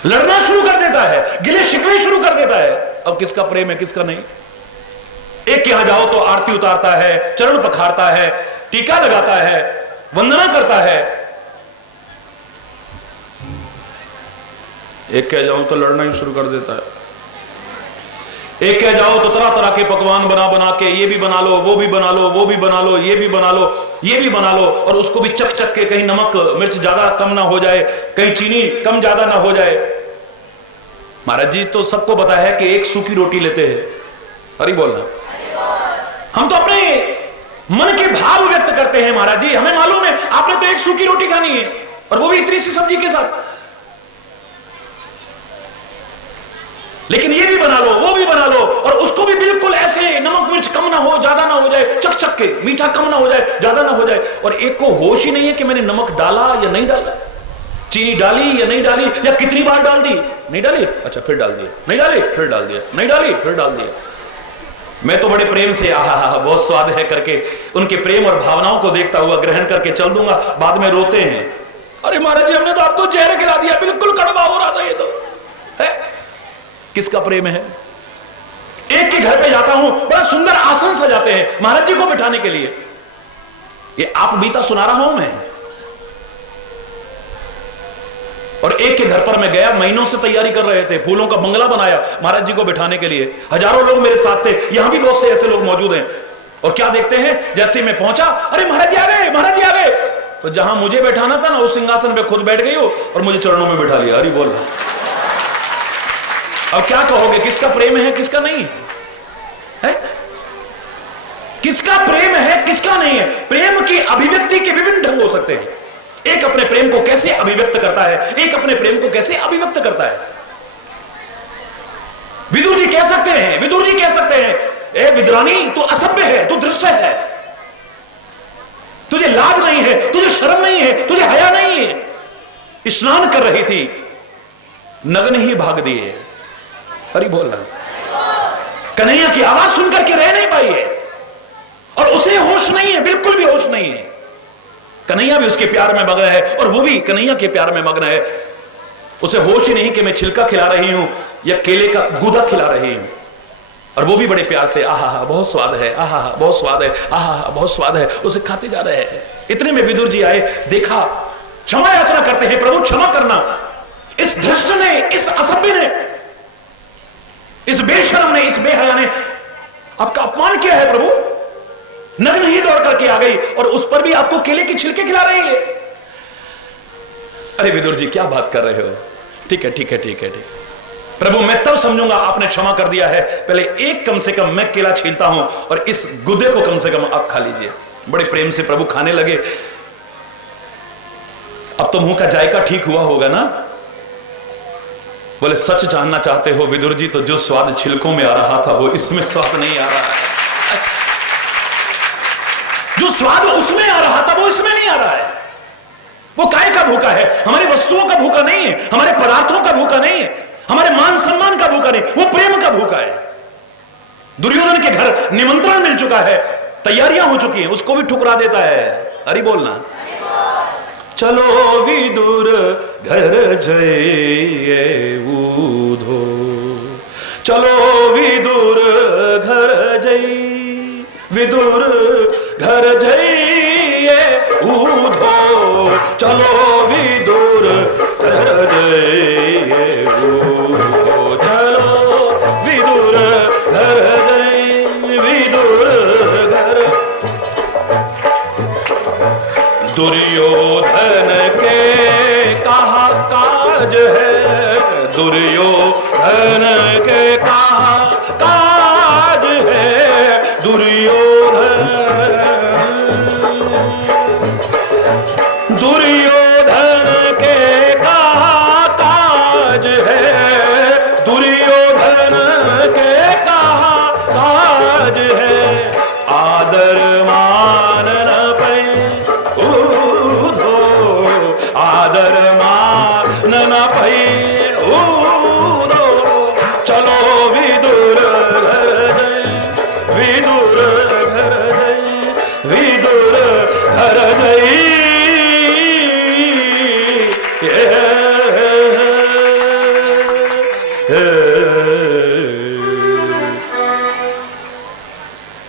लड़ना शुरू कर देता है, गिले शिकवे शुरू कर देता है। अब किसका प्रेम है, किसका नहीं? एक के यहां जाओ तो आरती उतारता है, चरण पखारता है, टीका लगाता है, वंदना करता है। एक कह जाओ तो लड़ना ही शुरू कर देता है। एक कह जाओ तो तरह तरह के पकवान बना बना के, ये भी बना लो, वो भी बना लो, वो भी बना लो, ये भी बना लो, ये भी बना लो, और उसको भी चख चख के, कहीं नमक मिर्च ज्यादा कम ना हो जाए, कहीं चीनी कम ज्यादा ना हो जाए। महाराज जी तो सबको पता है कि एक सूखी रोटी लेते हैं। अरे बोलना, हम तो अपने मन के भाव व्यक्त करते हैं। महाराज जी हमें मालूम है, आपने तो एक सूखी रोटी खानी है, और वो भी इतनी सी सब्जी के साथ। लेकिन ये भी बना लो, वो भी बना लो, और उसको भी बिल्कुल ऐसे नमक मिर्च कम ना हो, ज्यादा ना हो जाए, चक चक के, मीठा कम ना हो जाए, ज्यादा ना हो जाए। और एक को होश ही नहीं है कि मैंने नमक डाला या नहीं डाला, चीनी डाली या नहीं डाली, या कितनी बार डाल दी। नहीं डाली, अच्छा फिर डाल दिया, नहीं डाली फिर डाल दिया, नहीं डाली फिर डाल दिया। मैं तो बड़े प्रेम से आहा बहुत स्वाद है करके उनके प्रेम और भावनाओं को देखता हुआ ग्रहण करके चल दूंगा। बाद में रोते हैं, अरे महाराज जी हमने तो आपको जहर खिला दिया, बिल्कुल कड़वा हो रहा था ये तो है। किसका प्रेम है? एक के घर पे जाता हूं, बड़ा सुंदर आसन सजाते हैं महाराज जी को बिठाने के लिए। ये आप बीता सुना रहा हूं मैं। और एक के घर पर मैं गया, महीनों से तैयारी कर रहे थे, फूलों का बंगला बनाया महाराज जी को बिठाने के लिए। हजारों लोग मेरे साथ थे, यहां भी बहुत से ऐसे लोग मौजूद हैं। और क्या देखते हैं, जैसे मैं पहुंचा, अरे महाराज जी आ गए, महाराज जी आ गए। तो जहां मुझे बैठाना था ना, उस सिंहासन पे खुद बैठ गई हो और मुझे चरणों में बिठा लिया। अरे बोल, अब क्या कहोगे, किसका प्रेम है, किसका नहीं है? किसका प्रेम है, किसका नहीं है? प्रेम की अभिव्यक्ति के विभिन्न ढंग हो सकते हैं। एक अपने प्रेम को कैसे अभिव्यक्त करता है, एक अपने प्रेम को कैसे अभिव्यक्त करता है। विदुर जी कह सकते हैं, विदुर जी कह सकते हैं, ए विद्रानी तू असभ्य है, तू दृष्ट है, तुझे लाज नहीं है, तुझे शर्म नहीं है, तुझे हया नहीं है। स्नान कर रही थी, नग्न ही भाग दिए। अरे बोल रहा, कन्हैया की आवाज सुनकर के रह नहीं पाई है, और उसे होश नहीं है, बिल्कुल भी होश नहीं है। कन्हैया भी उसके प्यार में मग्न है, और वो भी कन्हैया के प्यार में मग्न है। उसे होश ही नहीं कि मैं छिलका खिला रही हूं या केले का गूदा खिला रही हूं, और वो भी बड़े प्यार से आहा बहुत स्वाद है, आहा बहुत स्वाद है, आहा बहुत स्वाद है, उसे खाते जा रहे हैं। इतने में विदुर जी आए, देखा, क्षमा याचना करते हैं, प्रभु क्षमा करना, इस धृष्ट ने, इस असभ्य ने, इस बेशर्म ने, इस बेहया ने आपका अपमान किया है प्रभु। नग्न ही दौड़ करके आ गई, और उस पर भी आपको केले की छिलके खिला रही है। अरे विदुर जी क्या बात कर रहे हो? ठीक है ठीक है ठीक है ठीक, प्रभु मैं तब समझूंगा आपने क्षमा कर दिया है, पहले एक कम से कम मैं केला छीलता हूं और इस गुदे को कम से कम आप खा लीजिए। बड़े प्रेम से प्रभु खाने लगे। अब तो मुंह का जायका ठीक हुआ होगा ना? बोले सच जानना चाहते हो विदुर जी, तो जो स्वाद छिलकों में आ रहा था वो इसमें स्वाद नहीं आ रहा है। जो स्वाद उसमें आ रहा था वो इसमें नहीं आ रहा है। वो काय का भूखा है, हमारी वस्तुओं का भूखा नहीं है, हमारे पदार्थों का भूखा नहीं है, हमारे मान सम्मान का भूखा नहीं, वो प्रेम का भूखा है। दुर्योधन के घर निमंत्रण मिल चुका है, तैयारियां हो चुकी हैं, उसको भी ठुकरा देता है। अरे बोलना, चलो विदुर घर जय ऊधो, चलो विदुर घर जय, विदुर घर जय ऊधो, चलो विदुर घर जय ऊधो, चलो विदुर घर जय, विदुर घर। दुर्योधन के कहा काज है, दुर्योधन के कहा काज है, दुर्योधन, दुर्योधन के कहा काज है, दुर्योधन के कहा काज है, आदर मान न पै आदर मान न भई ऊधो, चलो विदुर घर जय, विदुर घर जय, विदुर घर जय।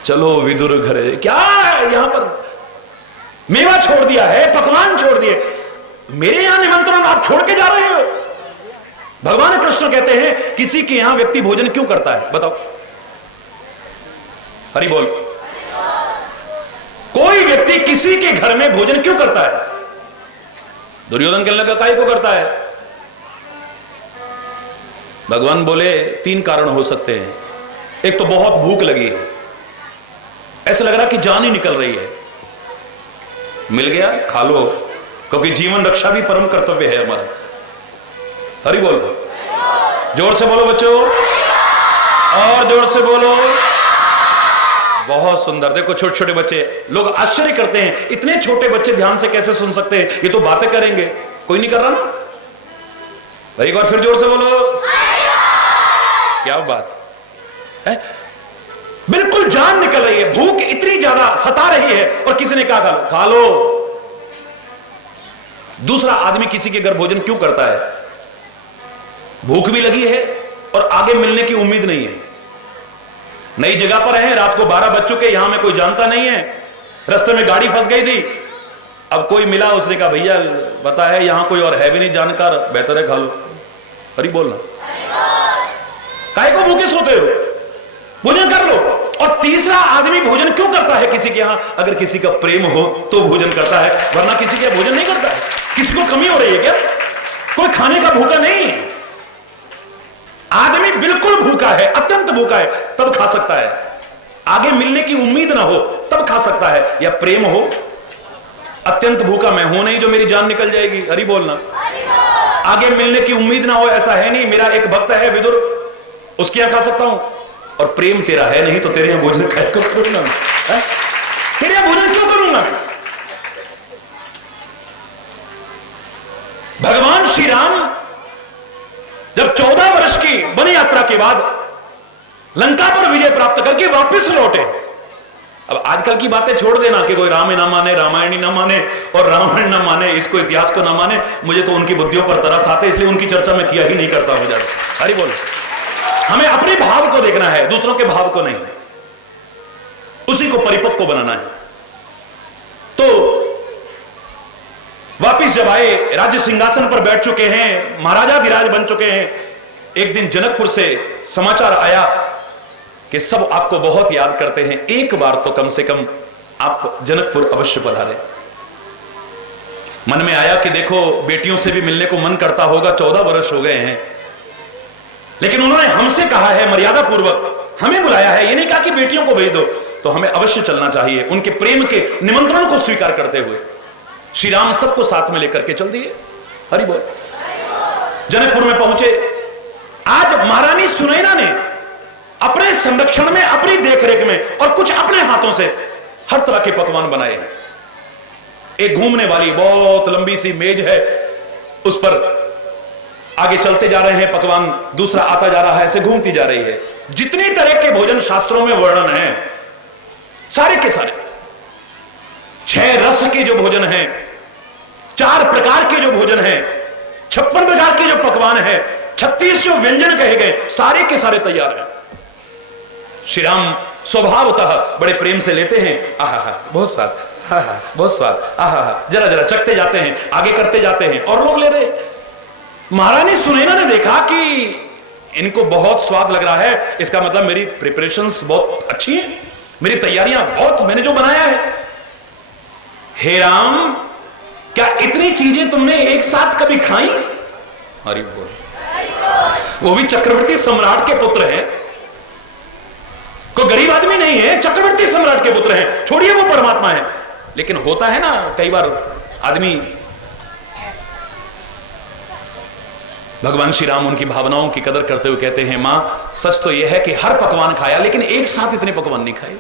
चलो विदुर घर। क्या यहां पर मेवा छोड़ दिया है, पकवान छोड़ दिए, मेरे यहां निमंत्रण आप छोड़ के जा रहे हो। भगवान कृष्ण कहते हैं किसी के यहां व्यक्ति भोजन क्यों करता है? बताओ, हरि बोल। कोई व्यक्ति किसी के घर में भोजन क्यों करता है? दुर्योधन कहने लगा काहे को करता है? भगवान बोले 3 कारण हो सकते हैं। एक तो बहुत भूख लगी है, ऐसा लग रहा कि जान ही निकल रही है, मिल गया खा लो, क्योंकि जीवन रक्षा भी परम कर्तव्य है हमारा। हरि बोल, जोर से बोलो बच्चों, और जोर से बोलो। बहुत सुंदर। देखो छोटे छोटे बच्चे, लोग आश्चर्य करते हैं, इतने छोटे बच्चे ध्यान से कैसे सुन सकते हैं? ये तो बातें करेंगे, कोई नहीं कर रहा ना? एक बार फिर जोर से बोलो। क्या बात है? बिल्कुल जान निकल रही है, भूख इतनी ज्यादा सता रही है और किसी ने कहा खा लो, खा लो। दूसरा आदमी किसी के घर भोजन क्यों करता है? भूख भी लगी है और आगे मिलने की उम्मीद नहीं है। नई जगह पर है, रात को 12 बज चुके, यहां में कोई जानता नहीं है, रास्ते में गाड़ी फंस गई थी, अब कोई मिला, उसने कहा भैया पता है यहां कोई और है भी नहीं जानकार, बेहतर है खा लो। अरे बोलना, काहे को भूखे सोते हो? भोजन कर लो। और तीसरा आदमी भोजन क्यों करता है किसी के यहां? अगर किसी का प्रेम हो तो भोजन करता है, वरना किसी के भोजन नहीं करता है। किसी को कमी हो रही है क्या? कोई खाने का भूखा नहीं है। आदमी बिल्कुल भूखा है, अत्यंत भूखा है, तब खा सकता है। आगे मिलने की उम्मीद ना हो तब खा सकता है, या प्रेम हो। अत्यंत भूखा मैं हूं नहीं जो मेरी जान निकल जाएगी। हरि बोलना। आगे मिलने की उम्मीद ना हो, ऐसा है नहीं। मेरा एक भक्त है विदुर, उसके यहां खा सकता हूं, और प्रेम तेरा है नहीं तो तेरे यहां भोजन क्यों करूंगा? तेरे यहां भोजन क्यों करूंगा? भगवान श्री राम जब 14 वर्ष की वन यात्रा के बाद लंका पर विजय प्राप्त करके वापस लौटे। अब आजकल की बातें छोड़ देना कि कोई राम ना माने, रामायण ही ना माने, और रामायण ना माने, इसको इतिहास को ना माने। मुझे तो उनकी बुद्धियों पर तरस आते, इसलिए उनकी चर्चा मैं किया ही नहीं करता हूं ज्यादा। अरे बोलो, हमें अपने भाव को देखना है, दूसरों के भाव को नहीं, उसी को परिपक्व बनाना है। तो वापिस जब आए, राज्य सिंहासन पर बैठ चुके हैं, महाराजाधिराज बन चुके हैं। एक दिन जनकपुर से समाचार आया कि सब आपको बहुत याद करते हैं, एक बार तो कम से कम आप जनकपुर अवश्य पधारें। मन में आया कि देखो बेटियों से भी मिलने को मन करता होगा, 14 वर्ष हो गए हैं, लेकिन उन्होंने हमसे कहा है, मर्यादा पूर्वक हमें बुलाया है, ये नहीं कहा कि बेटियों को भेज दो, तो हमें अवश्य चलना चाहिए। उनके प्रेम के निमंत्रण को स्वीकार करते हुए श्री राम सबको साथ में लेकर के चल दिए। हरि बोल। जनकपुर में पहुंचे। आज महारानी सुनैना ने अपने संरक्षण में, अपनी देखरेख में और कुछ अपने हाथों से हर तरह के पकवान बनाए हैं। एक घूमने वाली बहुत लंबी सी मेज है, उस पर आगे चलते जा रहे हैं पकवान, दूसरा आता जा रहा है, ऐसे घूमती जा रही है। जितनी तरह के भोजन शास्त्रों में वर्णन है, सारे के सारे 6 रस के जो भोजन हैं, 4 प्रकार के जो भोजन हैं, 56 प्रकार के जो पकवान हैं, 36 जो व्यंजन कहे गए, सारे के सारे तैयार हैं। श्री राम स्वभावतः बड़े प्रेम से लेते हैं। आहा, बहुत स्वाद, आहा, बहुत स्वाद, आहा, जरा जरा चखते जाते हैं, आगे करते जाते हैं और लोग ले रहे। महारानी सुनैना ने देखा कि इनको बहुत स्वाद लग रहा है, इसका मतलब मेरी प्रिपरेशंस बहुत अच्छी हैं, मेरी तैयारियां बहुत, मैंने जो बनाया है। हे राम, क्या इतनी चीजें तुमने एक साथ कभी खाई? हरि बोल। वो भी चक्रवर्ती सम्राट के पुत्र हैं, कोई गरीब आदमी नहीं है, चक्रवर्ती सम्राट के पुत्र हैं, छोड़िए वो परमात्मा है। लेकिन होता है ना, कई बार आदमी, भगवान श्री राम उनकी भावनाओं की कदर करते हुए कहते हैं, मां सच तो यह है कि हर पकवान खाया, लेकिन एक साथ इतने पकवान नहीं खाए।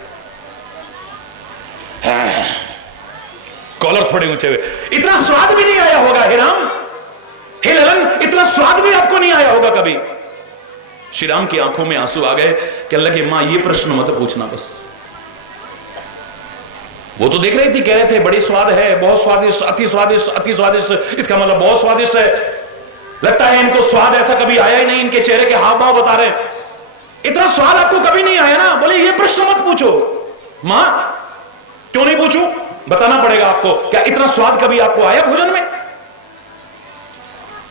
कॉलर थोड़े ऊंचे हुए, इतना स्वाद भी नहीं आया होगा हे राम, हे ललन, इतना स्वाद भी आपको नहीं आया होगा कभी। श्री राम की आंखों में आंसू आ गए, कहने लगे मां ये प्रश्न मत पूछना बस। वो तो देख रही थी, कह रहे थे बड़ी स्वाद है, बहुत स्वादिष्ट, अति स्वादिष्ट, अति स्वादिष्ट, इसका मतलब बहुत स्वादिष्ट है। लगता है इनको स्वाद ऐसा कभी आया ही नहीं, इनके चेहरे के हाव भाव बता रहे हैं, इतना स्वाद आपको कभी नहीं आया ना। बोले ये प्रश्न मत पूछो। मां क्यों नहीं पूछूं? बताना पड़ेगा आपको, क्या इतना स्वाद कभी आपको आया भोजन में?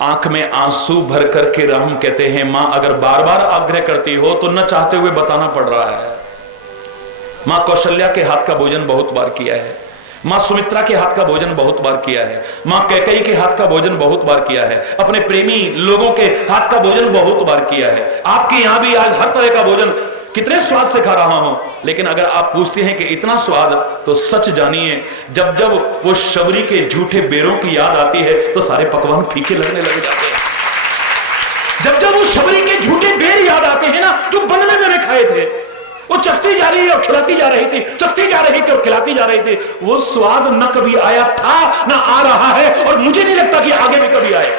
आंख में आंसू भर करके राम कहते हैं, मां अगर बार बार आग्रह करती हो तो न चाहते हुए बताना पड़ रहा है। मां कौशल्या के हाथ का भोजन बहुत बार किया है, मां सुमित्रा के हाथ का भोजन बहुत बार किया है, मां कैकेयी के हाथ का भोजन बहुत बार किया है, अपने प्रेमी लोगों के हाथ का भोजन बहुत बार किया है। आपके यहां भी आज हर तरह का भोजन कितने स्वाद से खा रहा हूं, लेकिन अगर आप पूछते हैं कि इतना स्वाद, तो सच जानिए जब जब वो शबरी के झूठे बेरों की याद आती है तो सारे पकवान फीके लगने लग जाते हैं। जब जब वो शबरी के झूठे बेर याद आते हैं ना, जो वन में मैंने खाए थे, वो चखती जा रही है और खिलाती जा रही थी, चखती जा रही थी और खिलाती जा रही थी। वो स्वाद न कभी आया था, न आ रहा है, और मुझे नहीं लगता कि आगे भी कभी आए।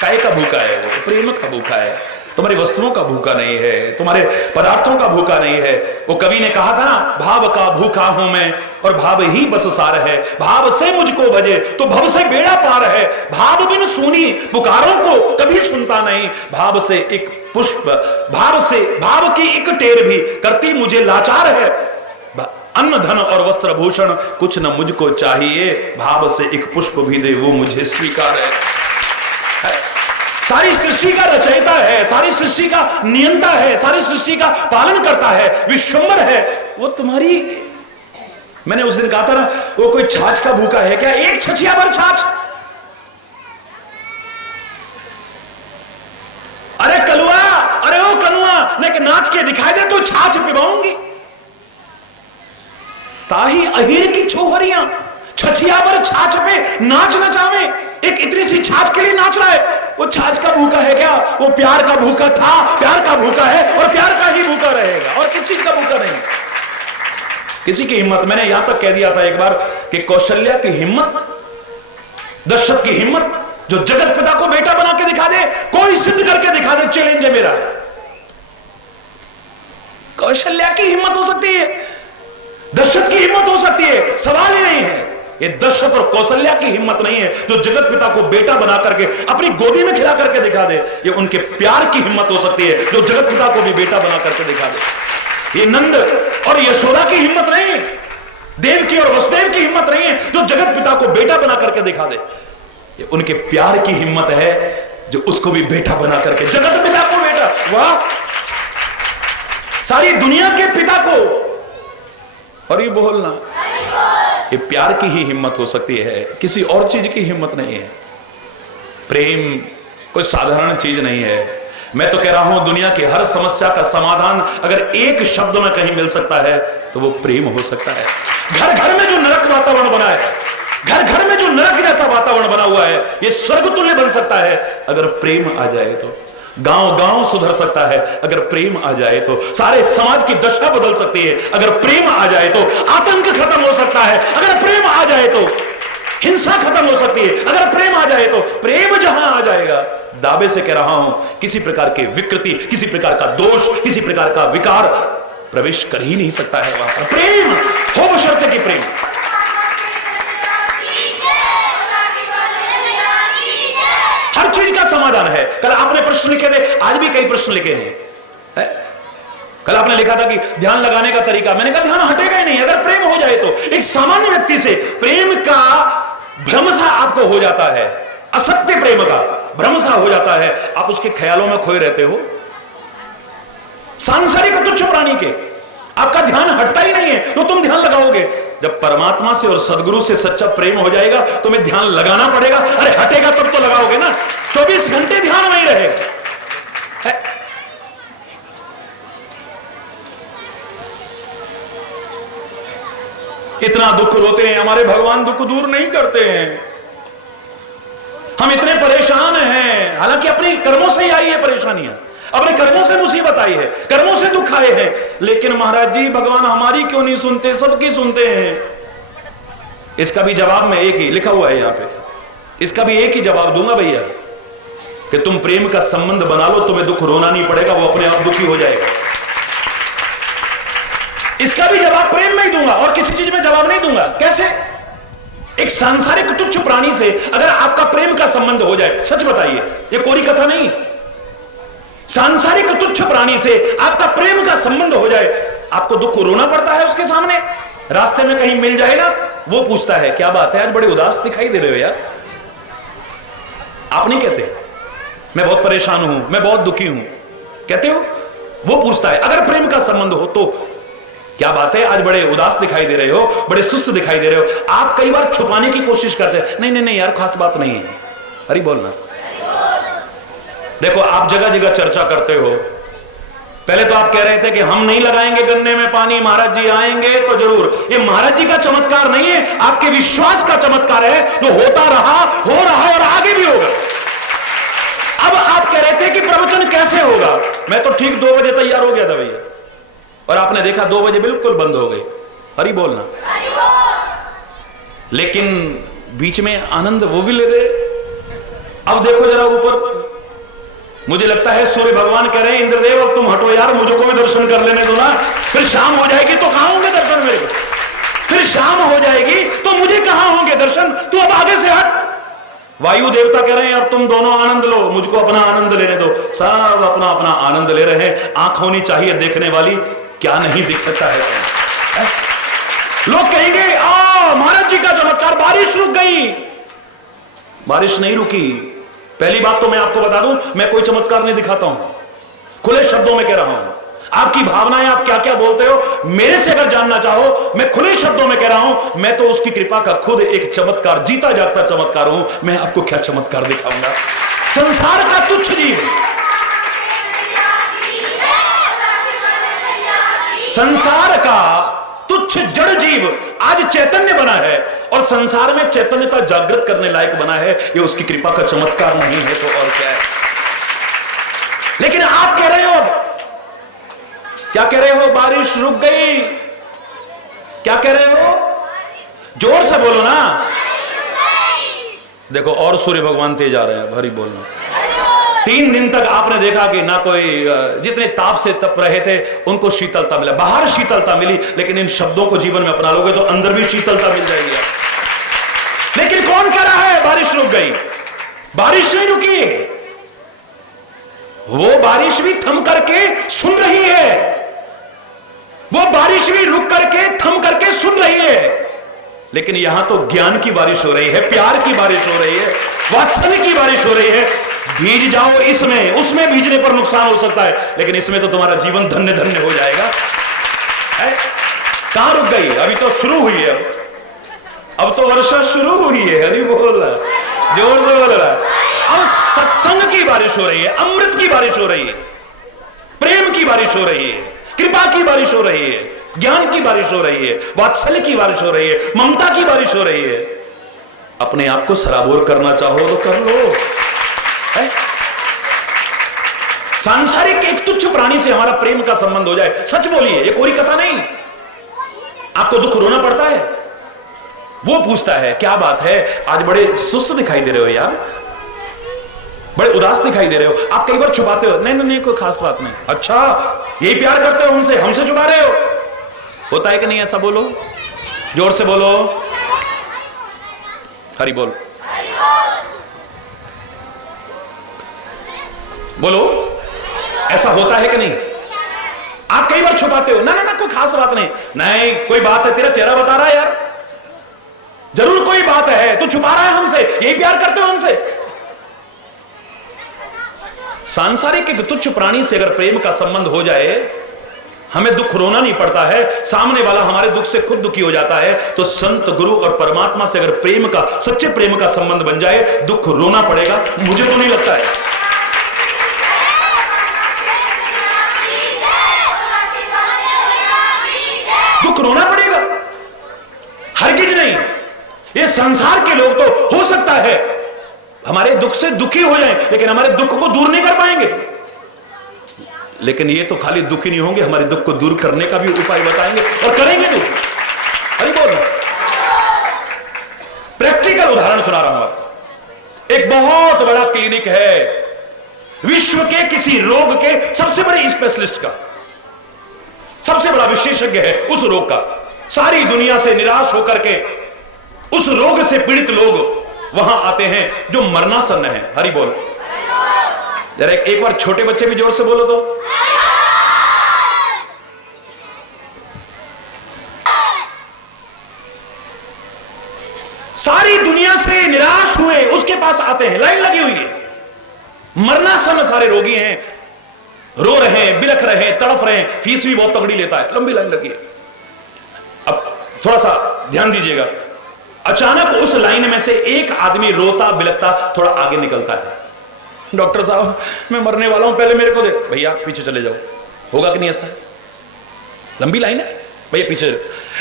काय का भूखा है वो, प्रेम का भूखा है, तुम्हारी वस्तुओं का भूखा नहीं है, तुम्हारे पदार्थों का भूखा नहीं है। वो कवि ने कहा था ना, भाव का भूखा हूं मैं और भाव ही बस सार है, भाव से मुझको बजे तो भव से बेड़ा पार है, भाव बिन सुनी पुकारों को कभी सुनता नहीं, भाव से एक पुष्प, भाव की एक टेर भी करती मुझे लाचार है, अन्न धन और वस्त्र भूषण कुछ न मुझको चाहिए, भाव से एक पुष्प भी दे वो मुझे स्वीकार है। सारी सृष्टि का रचयिता है, सारी सृष्टि का नियंता है, सारी सृष्टि का पालन करता है, विश्वम्भर है। वो तुम्हारी, मैंने उस दिन कहा था ना, वो कोई छाछ का भूखा है क्या? एक छछिया भर छाछ। अरे कलुआ, अरे ओ कलुआ, नहीं नाच के दिखाई दे तो छाछ पिवाऊंगी। ताही अहीर की छोहरियां छछिया भर छाछ पे नाच नचावे, एक इतनी सी छाछ के लिए नाच रहा है। वो छाछ का भूखा है क्या? वो प्यार का भूखा था, प्यार का भूखा है और प्यार का ही भूखा रहेगा, और किसी चीज का भूखा नहीं। किसी की हिम्मत, मैंने यहां तक कह दिया था एक बार कि कौशल्या की हिम्मत, दशरथ की हिम्मत, जो जगत पिता को बेटा बना के दिखा दे, कोई सिद्ध करके दिखा दे, चैलेंज है मेरा। कौशल्या की हिम्मत हो सकती है, दशरथ की हिम्मत हो सकती है, सवाल ही नहीं है। ये दशरथ और कौशल्या की हिम्मत नहीं है जो जगत पिता को बेटा बना करके अपनी गोदी में खिला करके दिखा दे। ये उनके प्यार की हिम्मत हो सकती है जो जगत पिता को भी बेटा बना करके दिखा दे। ये नंद और यशोदा की हिम्मत नहीं है, देवकी और वसुदेव की हिम्मत नहीं है जो जगत पिता को बेटा बना करके दिखा दे। ये उनके प्यार की हिम्मत है जो उसको भी बेटा बना करके, जगत पिता को बेटा, वाह, सारी दुनिया के पिता को। और ये बोलना, ये प्यार की ही हिम्मत हो सकती है, किसी और चीज की हिम्मत नहीं है। प्रेम कोई साधारण चीज नहीं है। मैं तो कह रहा हूं दुनिया की हर समस्या का समाधान अगर एक शब्द में कहीं मिल सकता है तो वो प्रेम हो सकता है। घर घर में जो नरक वातावरण बना है, घर घर में जो नरक जैसा वातावरण बना हुआ है, ये स्वर्ग तुल्य बन सकता है अगर प्रेम आ जाए तो। गांव गांव सुधर सकता है अगर प्रेम आ जाए तो। सारे समाज की दशा बदल सकती है अगर प्रेम आ जाए तो। आतंक खत्म हो सकता है अगर प्रेम आ जाए तो। हिंसा खत्म हो सकती है अगर प्रेम आ जाए तो। प्रेम जहां आ जाएगा, दावे से कह रहा हूं, किसी प्रकार की विकृति, किसी प्रकार का दोष, किसी प्रकार का विकार प्रवेश कर ही नहीं सकता है वहां पर। प्रेम हो बशर्ते कि प्रेम। हर चीज का समाधान है। कल आपने प्रश्न लिखे थे, आज भी कई प्रश्न लिखे हैं। कल आपने लिखा था कि ध्यान लगाने का तरीका, मैंने कहा ध्यान हटेगा ही नहीं अगर प्रेम हो जाए तो। एक सामान्य व्यक्ति से प्रेम का भ्रम सा आपको हो जाता है, असत्य प्रेम का भ्रम सा हो जाता है, आप उसके ख्यालों में खोए रहते हो। सांसारिक तुच्छ प्राणी के आपका ध्यान हटता ही नहीं है, तो तुम ध्यान लगाओगे। जब परमात्मा से और सदगुरु से सच्चा प्रेम हो जाएगा तुम्हें ध्यान लगाना पड़ेगा। अरे हटेगा तब तो लगाओगे ना, 24 घंटे ध्यान वहीं रहेगा। इतना दुख रोते हैं, हमारे भगवान दुख दूर नहीं करते हैं। हम इतने परेशान हैं, हालांकि अपनी कर्मों से ही आई है परेशानियां, अपने कर्मों से मुसीबत आई है, कर्मों से दुख आए हैं। लेकिन महाराज जी भगवान हमारी क्यों नहीं सुनते, सबकी सुनते हैं। इसका भी जवाब मैं एक ही लिखा हुआ है यहां पे, इसका भी एक ही जवाब दूंगा भैया कि तुम प्रेम का संबंध बना लो, तुम्हें दुख रोना नहीं पड़ेगा, वो अपने आप दुखी हो जाएगा। इसका भी जवाब प्रेम में ही दूंगा और किसी चीज में जवाब नहीं दूंगा। कैसे? एक सांसारिक तुच्छ प्राणी से अगर आपका प्रेम का संबंध हो जाए, सच बताइए, ये कोरी कथा नहीं है। सांसारिक तुच्छ प्राणी से आपका प्रेम का संबंध हो जाए, आपको दुख रोना पड़ता है उसके सामने। रास्ते में कहीं मिल जाए ना, वो पूछता है क्या बात है आज बड़े उदास दिखाई दे रहे हो यार। आप नहीं कहते मैं बहुत परेशान हूं, मैं बहुत दुखी हूं, कहते हो? वो पूछता है अगर प्रेम का संबंध हो तो क्या बात है आज बड़े उदास दिखाई दे रहे हो, बड़े सुस्त दिखाई दे रहे हो। आप कई बार छुपाने की कोशिश करते हैं, नहीं नहीं नहीं यार खास बात नहीं है। अरे बोलना। देखो आप जगह जगह चर्चा करते हो। पहले तो आप कह रहे थे कि हम नहीं लगाएंगे गन्ने में पानी, महाराज जी आएंगे तो जरूर। ये महाराज जी का चमत्कार नहीं है, आपके विश्वास का चमत्कार है, जो होता रहा, हो रहा और आगे भी होगा। अब आप कह रहे थे कि प्रवचन कैसे होगा, मैं तो ठीक 2 बजे तैयार हो गया था भैया, और आपने देखा 2 बजे बिल्कुल बंद हो गई। हरी बोलना। लेकिन बीच में आनंद वो भी ले रहे। अब देखो जरा ऊपर, मुझे लगता है सूर्य भगवान कह रहे हैं इंद्रदेव अब तुम हटो यार, मुझको भी दर्शन कर लेने दो ना, फिर शाम हो जाएगी तो कहां होंगे दर्शन मेरे को, फिर शाम हो जाएगी तो मुझे कहां होंगे दर्शन, तू अब आगे से हट। वायु देवता कह रहे हैं अब तुम दोनों आनंद लो, मुझको अपना आनंद लेने दो। सब अपना अपना आनंद ले रहे हैं। आंख होनी चाहिए देखने वाली, क्या नहीं दिख सकता है? लोग कहेंगे आ महाराज जी का चमत्कार, बारिश रुक गई। बारिश नहीं रुकी। पहली बात तो मैं आपको बता दूं, मैं कोई चमत्कार नहीं दिखाता हूं, खुले शब्दों में कह रहा हूं। आपकी भावनाएं आप क्या क्या बोलते हो, मेरे से अगर जानना चाहो, मैं खुले शब्दों में कह रहा हूं, मैं तो उसकी कृपा का खुद एक चमत्कार, जीता जागता चमत्कार हूं। मैं आपको क्या चमत्कार दिखाऊंगा? संसार का तुच्छ जीव, संसार का तुच्छ जड़ जीव आज चैतन्य बना है, और संसार में चैतन्यता जागृत करने लायक बना है। ये उसकी कृपा का चमत्कार नहीं है तो और क्या है? लेकिन आप कह रहे हो, अब क्या कह रहे हो? बारिश रुक गई। क्या कह रहे हो? जोर से बोलो ना। देखो और सूर्य भगवान तेज आ रहे हैं, भरी बोलना। 3 दिन तक आपने देखा कि ना कोई, जितने ताप से तप रहे थे उनको शीतलता मिला, बाहर शीतलता मिली, लेकिन इन शब्दों को जीवन में अपना लोगे तो अंदर भी शीतलता मिल जाएगी। लेकिन कौन कह रहा है बारिश रुक गई? बारिश नहीं रुकी, वो बारिश भी थम करके सुन रही है, वो बारिश भी रुक करके थम करके सुन रही है। लेकिन यहां तो ज्ञान की बारिश हो रही है, प्यार की बारिश हो रही है, वात्सल्य की बारिश हो रही है। भीज जाओ इसमें, उसमें भीजने पर नुकसान हो सकता है, लेकिन इसमें तो तुम्हारा जीवन धन्य धन्य हो जाएगा। कहां रुक गई? अभी तो शुरू हुई है, अब तो वर्षा शुरू हुई है। हरि बोल, जोर से बोल रहा है। अब सत्संग की बारिश हो रही है, अमृत की बारिश हो रही है, प्रेम की बारिश हो रही है, कृपा की बारिश हो रही है, ज्ञान की बारिश हो रही है, वात्सल्य की बारिश हो रही है, ममता की बारिश हो रही है। अपने आप को सराबोर करना चाहो तो कर लो। है? सांसारिक एक तुच्छ प्राणी से हमारा प्रेम का संबंध हो जाए, सच बोलिए, ये कोई कथा नहीं। आपको दुख रोना पड़ता है, वो पूछता है क्या बात है, आज बड़े सुस्त दिखाई दे रहे हो यार, बड़े उदास दिखाई दे रहे हो। आप कई बार छुपाते हो, नहीं नहीं कोई खास बात नहीं। अच्छा, यही प्यार करते हो हमसे, हमसे छुपा रहे हो? होता है कि नहीं ऐसा? बोलो, जोर से बोलो, हरि बोल, बोलो, ऐसा होता है कि नहीं? आप कई बार छुपाते हो, ना ना ना कोई खास बात नहीं, नहीं कोई बात है, तेरा चेहरा बता रहा है यार, जरूर कोई बात है, तू छुपा रहा है हमसे, यही प्यार करते हो हमसे। सांसारिक एक तुच्छ प्राणी से अगर प्रेम का संबंध हो जाए, हमें दुख रोना नहीं पड़ता है, सामने वाला हमारे दुख से खुद दुखी हो जाता है। तो संत, गुरु और परमात्मा से अगर प्रेम का, सच्चे प्रेम का संबंध बन जाए, दुख रोना पड़ेगा? मुझे तो नहीं लगता है। दुख रोना पड़ेगा, हरगिज नहीं। ये संसार के लोग तो हो सकता है हमारे दुख से दुखी हो जाएं, लेकिन हमारे दुख को दूर नहीं कर पाएंगे। लेकिन ये तो खाली दुखी नहीं होंगे, हमारे दुख को दूर करने का भी उपाय बताएंगे और करेंगे भी। अरे बोल, प्रैक्टिकल उदाहरण सुना रहा हूं आपको। एक बहुत बड़ा क्लिनिक है, विश्व के किसी रोग के सबसे बड़े स्पेशलिस्ट का, सबसे बड़ा विशेषज्ञ है उस रोग का। सारी दुनिया से निराश होकर के उस रोग से पीड़ित लोग वहां आते हैं जो मरनासन्न है। हरि बोल, जरा एक बार छोटे बच्चे भी जोर से बोलो तो। सारी दुनिया से निराश हुए उसके पास आते हैं, लाइन लगी हुई है, मरनासन्न सारे रोगी हैं, रो रहे हैं, बिलख रहे हैं, तड़फ रहे हैं, फीस भी बहुत तगड़ी लेता है, लंबी लाइन लगी है। अब थोड़ा सा ध्यान दीजिएगा, अचानक उस लाइन में से एक आदमी रोता बिलखता थोड़ा आगे निकलता है। डॉक्टर साहब मैं मरने वाला हूं, पहले मेरे को दे। भैया पीछे चले जाओ। होगा कि नहीं ऐसा? लंबी लाइन है, भैया पीछे।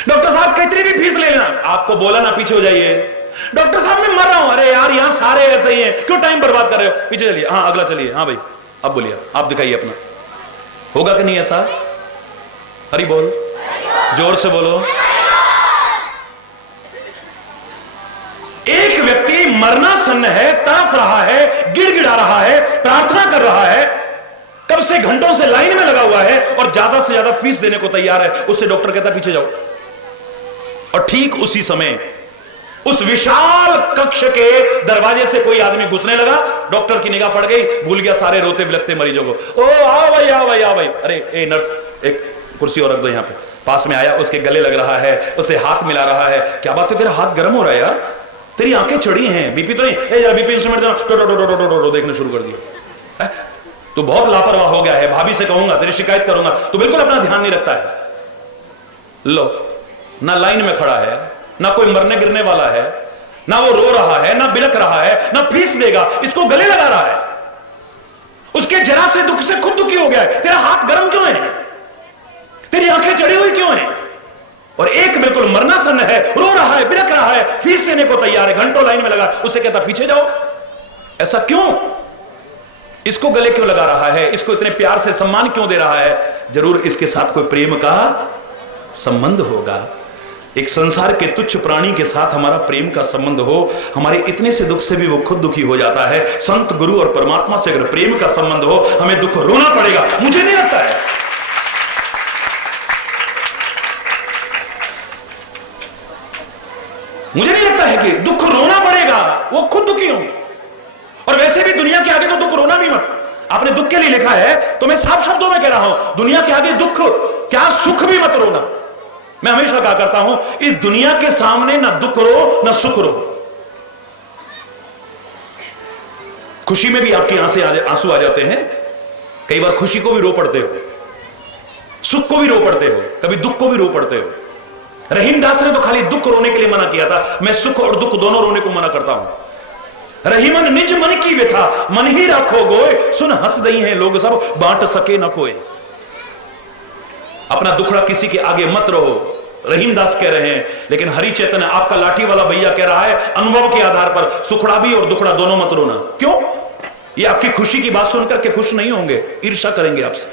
डॉक्टर साहब कितनी भी फीस ले लेना, आपको बोला ना पीछे हो जाइए। डॉक्टर साहब मैं मर रहा हूं। अरे यार यहां सारे ऐसे ही हैं, क्यों टाइम बर्बाद कर रहे हो? पीछे चलिए, हाँ अगला चलिए। हाँ भाई अब बोलिए, आप दिखाइए अपना। होगा कि नहीं ऐसा? हरि बोल, जोर से बोलो। एक व्यक्ति मरनासन्न है, तड़फ रहा है, गिड़गिड़ा रहा है, प्रार्थना कर रहा है, कब से घंटों से लाइन में लगा हुआ है और ज्यादा से ज्यादा फीस देने को तैयार है। उससे डॉक्टर कहता पीछे जाओ। और ठीक उसी समय उस विशाल कक्ष के दरवाजे से कोई आदमी घुसने लगा। डॉक्टर की निगाह पड़ गई, भूल गया सारे रोते बिलखते मरीजों को। ओ आओ भाई, आओ भाई, आओ भाई। अरे ए नर्स, एक कुर्सी और रख दो यहाँ पे। पास में आया, उसके गले लग रहा है, उसे हाथ मिला रहा है। क्या बात है, तेरा हाथ गर्म हो रहा है यार, तेरी आंखें चढ़ी हैं, बीपी तो नहीं? जरा बीपी इंस्ट्रूमेंट देखना शुरू कर दिया। तू बहुत लापरवाह हो गया है, भाभी से कहूंगा, तेरी शिकायत करूंगा। तू बिल्कुल अपना ध्यान नहीं रखता है। लो, ना लाइन में खड़ा है, ना कोई मरने गिरने वाला है, ना वो रो रहा है, ना बिलख रहा है, ना फीस देगा, इसको गले लगा रहा है। उसके जरा से दुख से खुद दुखी हो गया है। तेरा हाथ गर्म क्यों है? तेरी आंखें चढ़ी हुई क्यों हैं? और एक बिल्कुल मरनासन्न है, रो रहा है, बिलख रहा है, फीस देने को तैयार है, घंटों लाइन में लगा, उसे कहता पीछे जाओ। ऐसा क्यों? इसको गले क्यों लगा रहा है? इसको इतने प्यार से सम्मान क्यों दे रहा है? जरूर इसके साथ कोई प्रेम का संबंध होगा। एक संसार के तुच्छ प्राणी के साथ हमारा प्रेम का संबंध हो, हमारे इतने से दुख से भी वो खुद दुखी हो जाता है। संत, गुरु और परमात्मा से अगर प्रेम का संबंध हो, हमें दुख रोना पड़ेगा? मुझे नहीं लगता है। मुझे नहीं लगता है कि दुख रोना पड़ेगा, वो खुद दुखी होंगे। और वैसे भी दुनिया के आगे तो दुख रोना भी मत। आपने दुख के लिए लिखा है, तो मैं साफ शब्दों में कह रहा हूं, दुनिया के आगे दुख क्या, सुख भी मत रोना। मैं हमेशा कहा करता हूं, इस दुनिया के सामने ना दुख रो ना सुख रो। खुशी में भी आपकी आंसू आ जाते हैं, कई बार खुशी को भी रो पड़ते हो, सुख को भी रो पड़ते हो, कभी दुख को भी रो पड़ते हो। रहीमदास ने तो खाली दुख रोने के लिए मना किया था, मैं सुख और दुख दोनों रोने को मना करता हूं। रहीमन निज मन की व्यथा, मन ही राखो गोय, सुन हंस दई हैं लोग सब, बांट सके न कोई। अपना दुखड़ा किसी के आगे मत रहो, रहीमदास कह रहे हैं। लेकिन हरि चैतन्य आपका लाठी वाला भैया कह रहा है अनुभव के आधार पर, सुखड़ा भी और दुखड़ा दोनों मत रोना। क्यों? ये आपकी खुशी की बात सुनकर के खुश नहीं होंगे, ईर्ष्या करेंगे आपसे।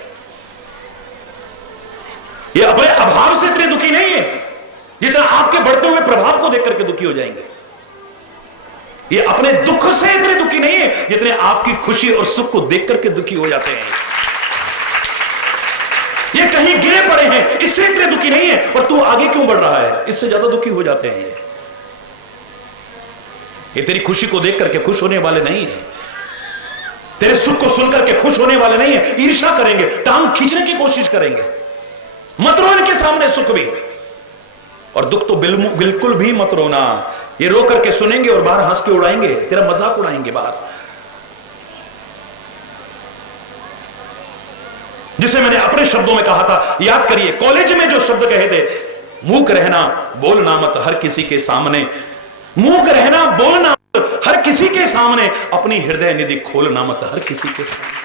ये अपने अभाव से इतने दुखी नहीं है जितना आपके बढ़ते हुए प्रभाव को देख करके दुखी हो जाएंगे। ये अपने दुख से इतने दुखी नहीं है जितने आपकी खुशी और सुख को देख करके दुखी हो जाते हैं। ये कहीं गिरे पड़े हैं इससे इतने दुखी नहीं है, और तू आगे क्यों बढ़ रहा है इससे ज्यादा दुखी हो जाते हैं। ये तेरी खुशी को देख करके खुश होने वाले नहीं है, तेरे सुख को सुनकर के खुश होने वाले नहीं है, ईर्ष्या करेंगे, टांग खींचने की कोशिश करेंगे। मत रो इनके सामने सुख भी, और दुख तो बिल्कुल भी मत रोना। ये रो करके सुनेंगे और बाहर हंस के उड़ाएंगे, तेरा मजाक उड़ाएंगे बाहर। जिसे मैंने अपने शब्दों में कहा था, याद करिए कॉलेज में जो शब्द कहे थे, मूक रहना बोलना मत हर किसी के सामने, मूक रहना बोलना मत हर किसी के सामने, अपनी हृदय निधि खोलना मत हर किसी के सामने।